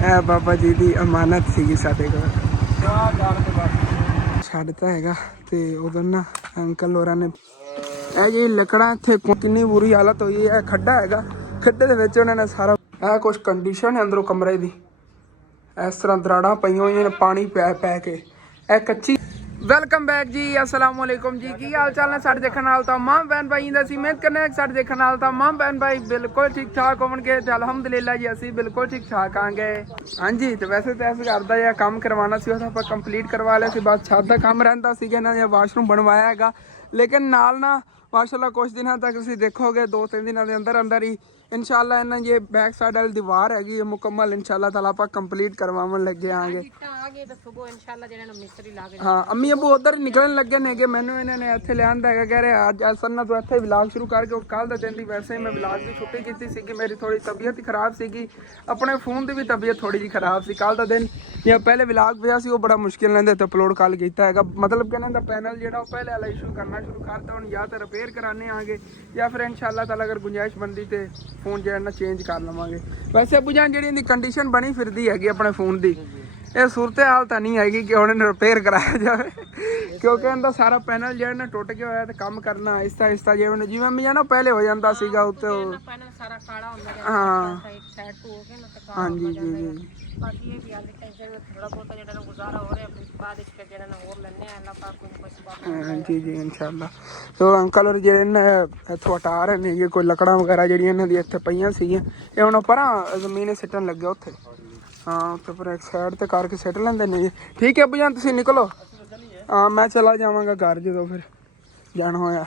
ਇਹ ਬਾਬਾ ਜੀ ਦੀ ਅਮਾਨਤ ਸੀਗੀ ਸਾਡੇ ਕੋਲ। ਛੱਡਤਾ ਹੈਗਾ ਤੇ ਉਧਰ ਨਾ ਅੰਕਲ ਹੋਰਾਂ ਨੇ ਇਹ ਜੀ ਲੱਕੜਾਂ ਇੱਥੇ ਕਿੰਨੀ ਬੁਰੀ ਹਾਲਤ ਹੋਈ ਹੈ। ਖੱਡਾ ਹੈਗਾ, ਖੱਡੇ ਦੇ ਵਿੱਚ ਉਹਨਾਂ ਨੇ ਸਾਰਾ ਇਹ ਕੁਛ ਕੰਡੀਸ਼ਨ ਹੈ ਅੰਦਰੋਂ ਕਮਰੇ ਦੀ। ਇਸ ਤਰ੍ਹਾਂ ਦਰਾੜਾਂ ਪਈਆਂ ਹੋਈਆਂ ਨੇ ਪਾਣੀ ਪੈ ਪੈ ਕੇ। ਇਹ ਕੱਚੀ। ਵੈਲਕਮ ਬੈਕ ਜੀ, अस्सलाम वालेकुम जी। की हाल चाल ने साढ़े देखने वाल तमाम भैन भाई दा उम्मीद करने साढ़े देखने वाल तमाम भैन भाई बिल्कुल ठीक ठाक होवणगे ते अलहमदुलिल्लाह जी असीं बिल्कुल ठीक ठाक आंगे। हाँ जी, तो वैसे तो इस घर का जिहड़ा काम करवाना सी उह आपां कंप्लीट करवा लिया सी। बस छत दा काम रहिंदा सीगा, इन्हां दा वाशरूम बनवाया हैगा। लेकिन नाल ना माशाअल्लाह कुछ दिनों तक तुसीं देखोगे 2-3 दिनों के अंदर ही इंशाअल्लाह इन्हां ये बैक साइड वाली दीवार हैगी मुकम्मल इंशाअल्लाह ताला आपां कंप्लीट करवावन लगे आंगे। हाँ, अम्मी अबू उधर निकलन लगे ने कि मैनू इन्होंने इत्थे लिआंदा है, कह रहे अज असर ना तो इत्थे व्लॉग शुरू करके कल दा दिन दी वैसे ही मैं व्लॉग की छुट्टी की सी। मेरी थोड़ी तबीयत ही खराब सी, अपने फोन की भी तबीयत थोड़ी जी खराब सी। कल दा दिन या पहले व्लॉग पिया सी, वो बड़ा मुश्किल ने अपलोड कल किया है। मतलब कि इन्हों पैनल जो पहले वाला इशू करना शुरू करता, हूँ या तो रिपेयर कराने आगे या फिर इंशाअल्लाह ताला अगर गुंजाइश बनती तो फोन जो है ना चेंज कर लवांगे। वैसे अबू जान जी इनकी कंडीशन बनी फिरदी हैगी अपने फोन की, ये सूरत हाल तो नहीं हैगी कि उन्हें रिपेयर कराया जाए, क्योंकि इनका सारा पैनल जो है ना टुट गया होया। तो काम करना आहिस्ता आहिस्ता जिवें मैं ना पहले हो जाता सीगा उत्ते। हाँ हाँ जी जी जी जी जी इंशाअल्लाह। तो अंकल और जे इत्थों हटा रहे ने ये कोई लकड़ा वगैरह जिहड़ियां इन्हां दी इत्थे पईयां सीगियां, ये हुण परां जमीन सिट्टन लगे उत्थे। हाँ उत्ते पर एक साइड ते करके सिट लैंदे ने जी। ठीक है अब्बू जान तुसीं निकलो। हाँ मैं चला जावांगा घर जो फिर जाना होया।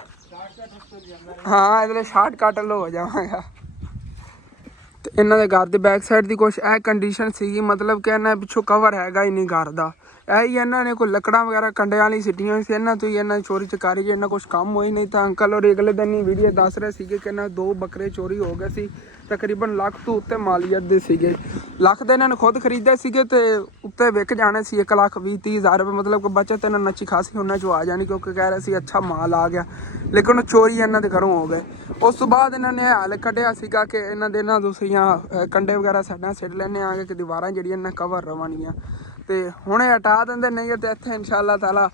हाँ इधर शार्टकट लो हो जावांगा। तो इन्हों के घर के बैक साइड की कुछ यह कंडीशन सी, मतलब कि इन्हें पिछों कवर हैगा ही नहीं घर का। यही इन्होंने कोई लकड़ा वगैरह कंडे वाली सिटियां हुई सी, इन्हों तो ही इन्हें चोरी चकारी जो इन्ना कुछ काम हो ही नहीं था। अंकल और अगले दिन ही वीडियो दस रहे थे कि इन्हें 2 बकरे चोरी हो गए सी, तकरीबन लाख तो उत्ते मालीयत दे सीगे। लाख दे इन्होंने खुद खरीदे सीगे ते उत्ते विक जाने सी 1,20,30,000 रुपये। मतलब कि बचत इन्हें अच्छी खासी उन्हें जो आ जानी, क्योंकि कह रहे सी अच्छा माल आ गया। लेकिन चोरी इन्हों के घरों हो गए। उस तो बाद इन्होंने हल कढ़िया सीगा कि इन्हों दे दूसरियां कंडे वगैरह साइडां सिट लैने आगे कि दीवारां जिहड़ियां इन्हें कवर रवानियां। तो हुणे हटा देंदे नहीं तो इत्थे इंशाअल्लाह ताला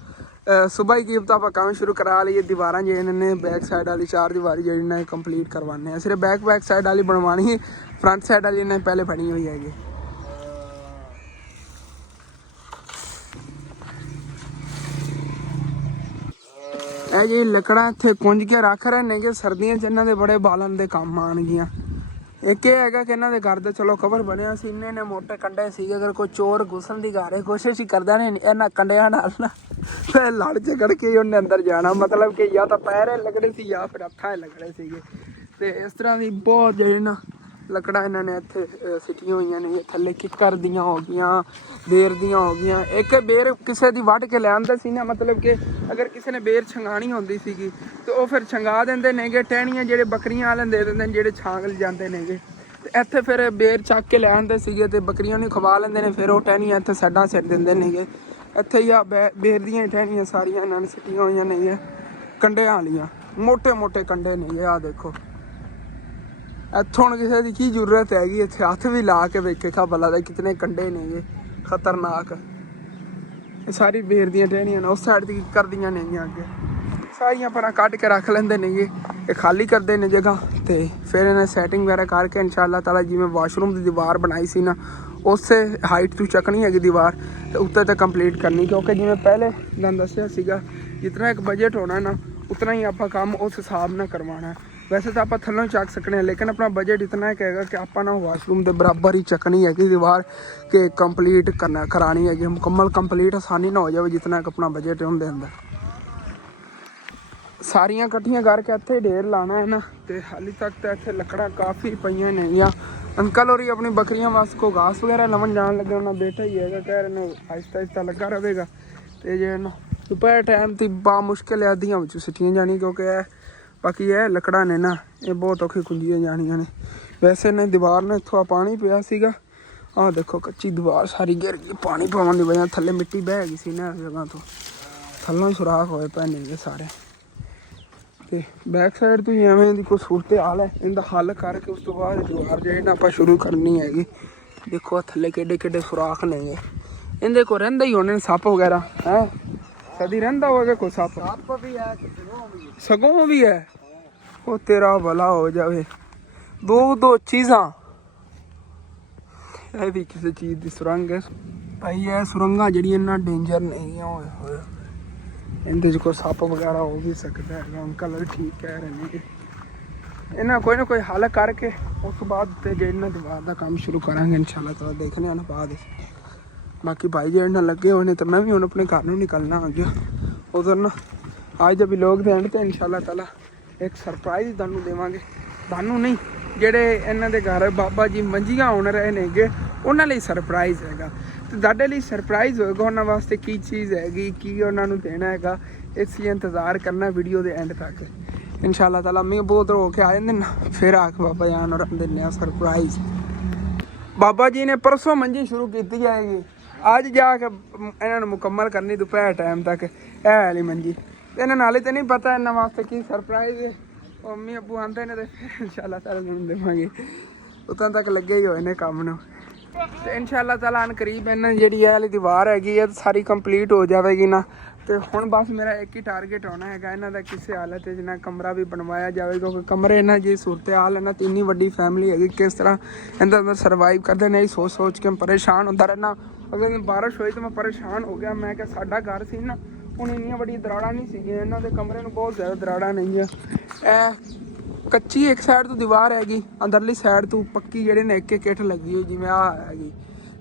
सुबह ही कीमत आप काम शुरू करा लीए। दीवारां जो इन्होंने बैक साइड वाली 4 दीवारी जी इन्हें कंप्लीट करवाने हैं। सिर्फ बैक साइड वाली बनवानी, फ्रंट साइड वाली इन्हें पहले बनी हुई हैगी। जी लकड़ा इत्थे कुंज के रख रहे ने कि सर्दियों इन्हां दे बड़े बालन दे काम आउणगियां। एक ये है कि इन्हां दे घर दे चलो कवर बनिया सी, इन्ने मोटे कंडे सी, अगर कोई चोर घुसन की घर कोशिश ही करदा ने इन्हां कंडियां नाल ना फिर लड़ झगड़ के ही उन्हें अंदर जाना। मतलब कि या तो पैर लगने सी या फिर हत्थां लगने सीगे। तो इस तरह की बहुत जेह्ड़ी ना लकड़ा इन्होंने इत्थे सिटियां हुई ने। थल्ले किक्कर दियां हो गईयां, बेर दियां हो गईयां। एक बेर किसी की वढ़ के लिआंदे सी ना, मतलब कि अगर किसी ने बेर छंगानी होंदी सीगी तो वह फिर छंगा देंदे नेगे। टहनियां जेह्ड़े बकरियां वाले दे देंदे जेह्ड़े छांग जांदे नेगे। ते इत्थे फिर बेर चक के लिआंदे सीगे ते बकरियां नूं खवा लेंदे ने। फिर वो टहनियां इत्थे साइडां सिट दिंदे नेगे। इत्थे ही बेर दियां टहनियां सारियां इन्होंने सिटियां होईयां नेगियां कंडे वालियां, मोटे मोटे कंडे नेगे। आ देखो इत्थों किसी की की जरूरत हैगी, इत्थे हत्थ भी ला के वेखे खा भला दे कितने कंडे नेगे खतरनाक। सारी बेर दियां टहनियां ने, उस साइड दी किक्कर दियां नेगियां, अगे सारियां परां कट के रख लेंदे नेगे। ये खाली करते ने जगह तो फिर इन्हें सैटिंग वगैरह करके इंशाअल्लाह ताला जिवें वाशरूम की दीवार बनाई सी ना उस हाइट तो चकनी हैगी दीवार, तो उत्ते तक कंप्लीट करनी। क्योंकि जिवें पहले मैं दस्सिया सीगा जितना एक बजट होना ना उतना ही आप काम उस हिसाब नाल करवाना है। वैसे तो आप थल्लों चक सकते हैं, लेकिन अपना बजट इतना है कि आप ना वाशरूम के बराबर ही चकनी है दीवार के कंप्लीट करना करानी है मुकम्मल कंप्लीट, आसानी ना हो जाए जितना एक अपना बजट है उनके अंदर। सारियां कट्ठियां करके इत्थे ढेर लाना है ना। तो हाली तक तो इत्थे लकड़ा काफ़ी पईयां नेगियां। अंकल और ही अपनी बकरियां वास्ते को घास वगैरह लवन जान लगे, उन्होंने बेटा ही है कह रहे हैं आहिस्ता आहिस्ता लगा रहेगा। तो जो ना दोपहर टाइम तो बामुश्किल आदियां सिटियां जानी, क्योंकि बाकी यह लकड़ा ने ना ये बहुत औखी कुंजियां जानियां ने। वैसे ने दीवार ने इत्थों पानी पिया सीगा, आ देखो कच्ची दीवार सारी गिर गई पानी पवन की वजह, थल्ले मिट्टी बह गई सी ना जगह तो थल्लों सुराख होए पे ने सारे। तो बैक साइड तो ही एवें दी कोई सूरत हाल है, इनका हल करके उस तो बाद दीवार जो ना आप शुरू करनी हैगी। देखो थल्ले केडे केडे सुराख ने इनके को रहिंदा ही होने सप वगैरह है कदी रहिंदा होगा कोई सप भी है सगों भी है वो तेरा भला हो जाए दो चीज़ां ਇਹ ਵੀ ਕਿਸੇ ਚੀਜ਼ ਦੀ ਸੁਰੰਗ ਹੈ ਭਾਈ ਇਹ ਸੁਰੰਗਾਂ ਜਿਹੜੀਆਂ ਇੰਨਾ ਡੇਂਜਰ ਨਹੀਂ ਹੋਏ ਹੋਏ ਇਹਦੇ 'ਚ ਕੋਈ ਸੱਪ ਵਗੈਰਾ ਹੋ ਵੀ ਸਕਦਾ ਹੈਗਾ ਅੰਕਲ ਠੀਕ ਕਹਿ ਰਹੇ ਨੇ ਇਹਨਾਂ ਕੋਈ ਨਾ ਕੋਈ ਹੱਲ ਕਰਕੇ ਉਸ ਤੋਂ ਬਾਅਦ ਤੇ ਜੇ ਇਹਨਾਂ ਦੇ ਬਾਅਦ ਦਾ ਕੰਮ ਸ਼ੁਰੂ ਕਰਾਂਗੇ ਇਨਸ਼ਾਅੱਲਾ ਤਾਂ ਦੇਖਣੇ ਹਨ ਬਾਅਦ ਬਾਕੀ ਭਾਈ ਜਿਹੜੇ ਨਾਲ ਲੱਗੇ ਹੋਏ ਨੇ ਤਾਂ ਮੈਂ ਵੀ ਹੁਣ ਆਪਣੇ ਘਰ ਨੂੰ ਨਿਕਲਣਾ ਆ ਗਿਆ ਉਧਰ ਨਾ ਅੱਜ ਦੇ ਵਲੌਗ ਦੇ ਐਂਡ ਤੇ ਇਨਸ਼ਾਅੱਲਾ ਤਾਲਾ ਇੱਕ ਸਰਪ੍ਰਾਈਜ਼ ਤੁਹਾਨੂੰ ਦੇਵਾਂਗੇ ਤੁਹਾਨੂੰ ਨਹੀਂ ਜਿਹੜੇ ਇਹਨਾਂ ਦੇ ਘਰ ਬਾਬਾ ਜੀ ਮੰਜੀਆਂ ਹੋਣ ਰਹੇ ਨੇਗੇ ਉਹਨਾਂ ਲਈ ਸਰਪ੍ਰਾਈਜ਼ ਹੈਗਾ ਤੇ ਤੁਹਾਡੇ ਲਈ ਸਰਪ੍ਰਾਈਜ਼ ਹੋਏਗਾ ਉਹਨਾਂ ਵਾਸਤੇ ਕੀ ਚੀਜ਼ ਹੈਗੀ ਕੀ ਉਹਨਾਂ ਨੂੰ ਦੇਣਾ ਹੈਗਾ ਇਸ ਲਈ ਇੰਤਜ਼ਾਰ ਕਰਨਾ ਵੀਡੀਓ ਦੇ ਐਂਡ ਤੱਕ ਇਨਸ਼ਾਅੱਲਾ ਤਾਲਾ ਮੈਂ ਬਹੁਤ ਹੋ ਕੇ ਆ ਜਾਂਦੇ ਨਾ ਫਿਰ ਆ ਕੇ ਬਾਬਾ ਜਾਨ ਹੋਰਾਂ ਨੂੰ ਦਿੰਦੇ ਆ ਸਰਪ੍ਰਾਈਜ਼ ਬਾਬਾ ਜੀ ਨੇ ਪਰਸੋਂ ਮੰਜੀ ਸ਼ੁਰੂ ਕੀਤੀ ਜਾਏਗੀ ਅੱਜ ਜਾ ਕੇ ਇਹਨਾਂ ਨੂੰ ਮੁਕੰਮਲ ਕਰਨੀ ਦੁਪਹਿਰ ਟਾਈਮ ਤੱਕ ਇਹ ਵਾਲੀ ਮੰਜੀ ਇਹਨਾਂ ਨਾਲੇ ਤੇ ਨਹੀਂ ਪਤਾ ਇਹਨਾਂ ਵਾਸਤੇ ਕੀ ਸਰਪ੍ਰਾਈਜ਼ ਹੈ ਮੰਮੀ ਅੱਬੂ ਆਂਦੇ ਨੇ ਤੇ ਫਿਰ ਇਨਸ਼ਾਅੱਲਾ ਤਾਲਾ ਨੂੰ ਦੇਵਾਂਗੇ ਉਤਾਂ ਤੱਕ ਲੱਗੇ ਹੀ ਹੋਏ ਨੇ ਕੰਮ ਨੂੰ ਤੇ ਇਨਸ਼ਾਅੱਲਾ ਤਾਲਾ ਅਨ ਕਰੀਬ ਇਹਨਾਂ ਜਿਹੜੀ ਇਹ ਵਾਲੀ ਦੀਵਾਰ ਹੈਗੀ ਇਹ ਸਾਰੀ ਕੰਪਲੀਟ ਹੋ ਜਾਵੇਗੀ ਨਾ ਤੇ ਹੁਣ ਬਸ ਮੇਰਾ ਇੱਕ ਹੀ ਟਾਰਗੇਟ ਹੋਣਾ ਹੈਗਾ ਇਹਨਾਂ ਦਾ ਕਿਸੇ ਹਾਲਤ 'ਚ ਨਾ ਕਮਰਾ ਵੀ ਬਣਵਾਇਆ ਜਾਵੇ ਕਿਉਂਕਿ ਕਮਰੇ ਇਹਨਾਂ ਜੀ ਸੂਰਤ ਹਾਲ ਇਹਨਾਂ ਤੇ ਇੰਨੀ ਵੱਡੀ ਫੈਮਿਲੀ ਹੈਗੀ ਕਿਸ ਤਰ੍ਹਾਂ ਇਹਦੇ ਅੰਦਰ ਸਰਵਾਈਵ ਕਰਦੇ ਨੇ ਸੋਚ ਸੋਚ ਕੇ ਪਰੇਸ਼ਾਨ ਹੁੰਦਾ ਰਹਿਣਾ ਅਗਰ ਦਿਨ ਬਾਰਿਸ਼ ਹੋਈ ਤਾਂ ਮੈਂ ਪਰੇਸ਼ਾਨ ਹੋ ਗਿਆ ਮੈਂ ਕਿਹਾ ਸਾਡਾ ਘਰ ਸੀ ਨਾ ਹੁਣ ਇੰਨੀਆਂ ਵੱਡੀਆਂ ਦਰਾੜਾਂ ਨਹੀਂ ਸੀਗੀਆਂ ਇਹਨਾਂ ਦੇ ਕਮਰੇ ਨੂੰ ਬਹੁਤ ਜ਼ਿਆਦਾ ਦਰਾੜਾਂ ਨਹੀਂ ਆ ਇਹ ਕੱਚੀ ਇੱਕ ਸਾਈਡ ਤੋਂ ਦੀਵਾਰ ਹੈਗੀ ਅੰਦਰਲੀ ਸਾਈਡ ਤੋਂ ਪੱਕੀ ਜਿਹੜੇ ਨੇ ਇੱਕ ਇੱਟ ਲੱਗੀ ਹੋਈ ਜਿਵੇਂ ਆ ਹੈਗੀ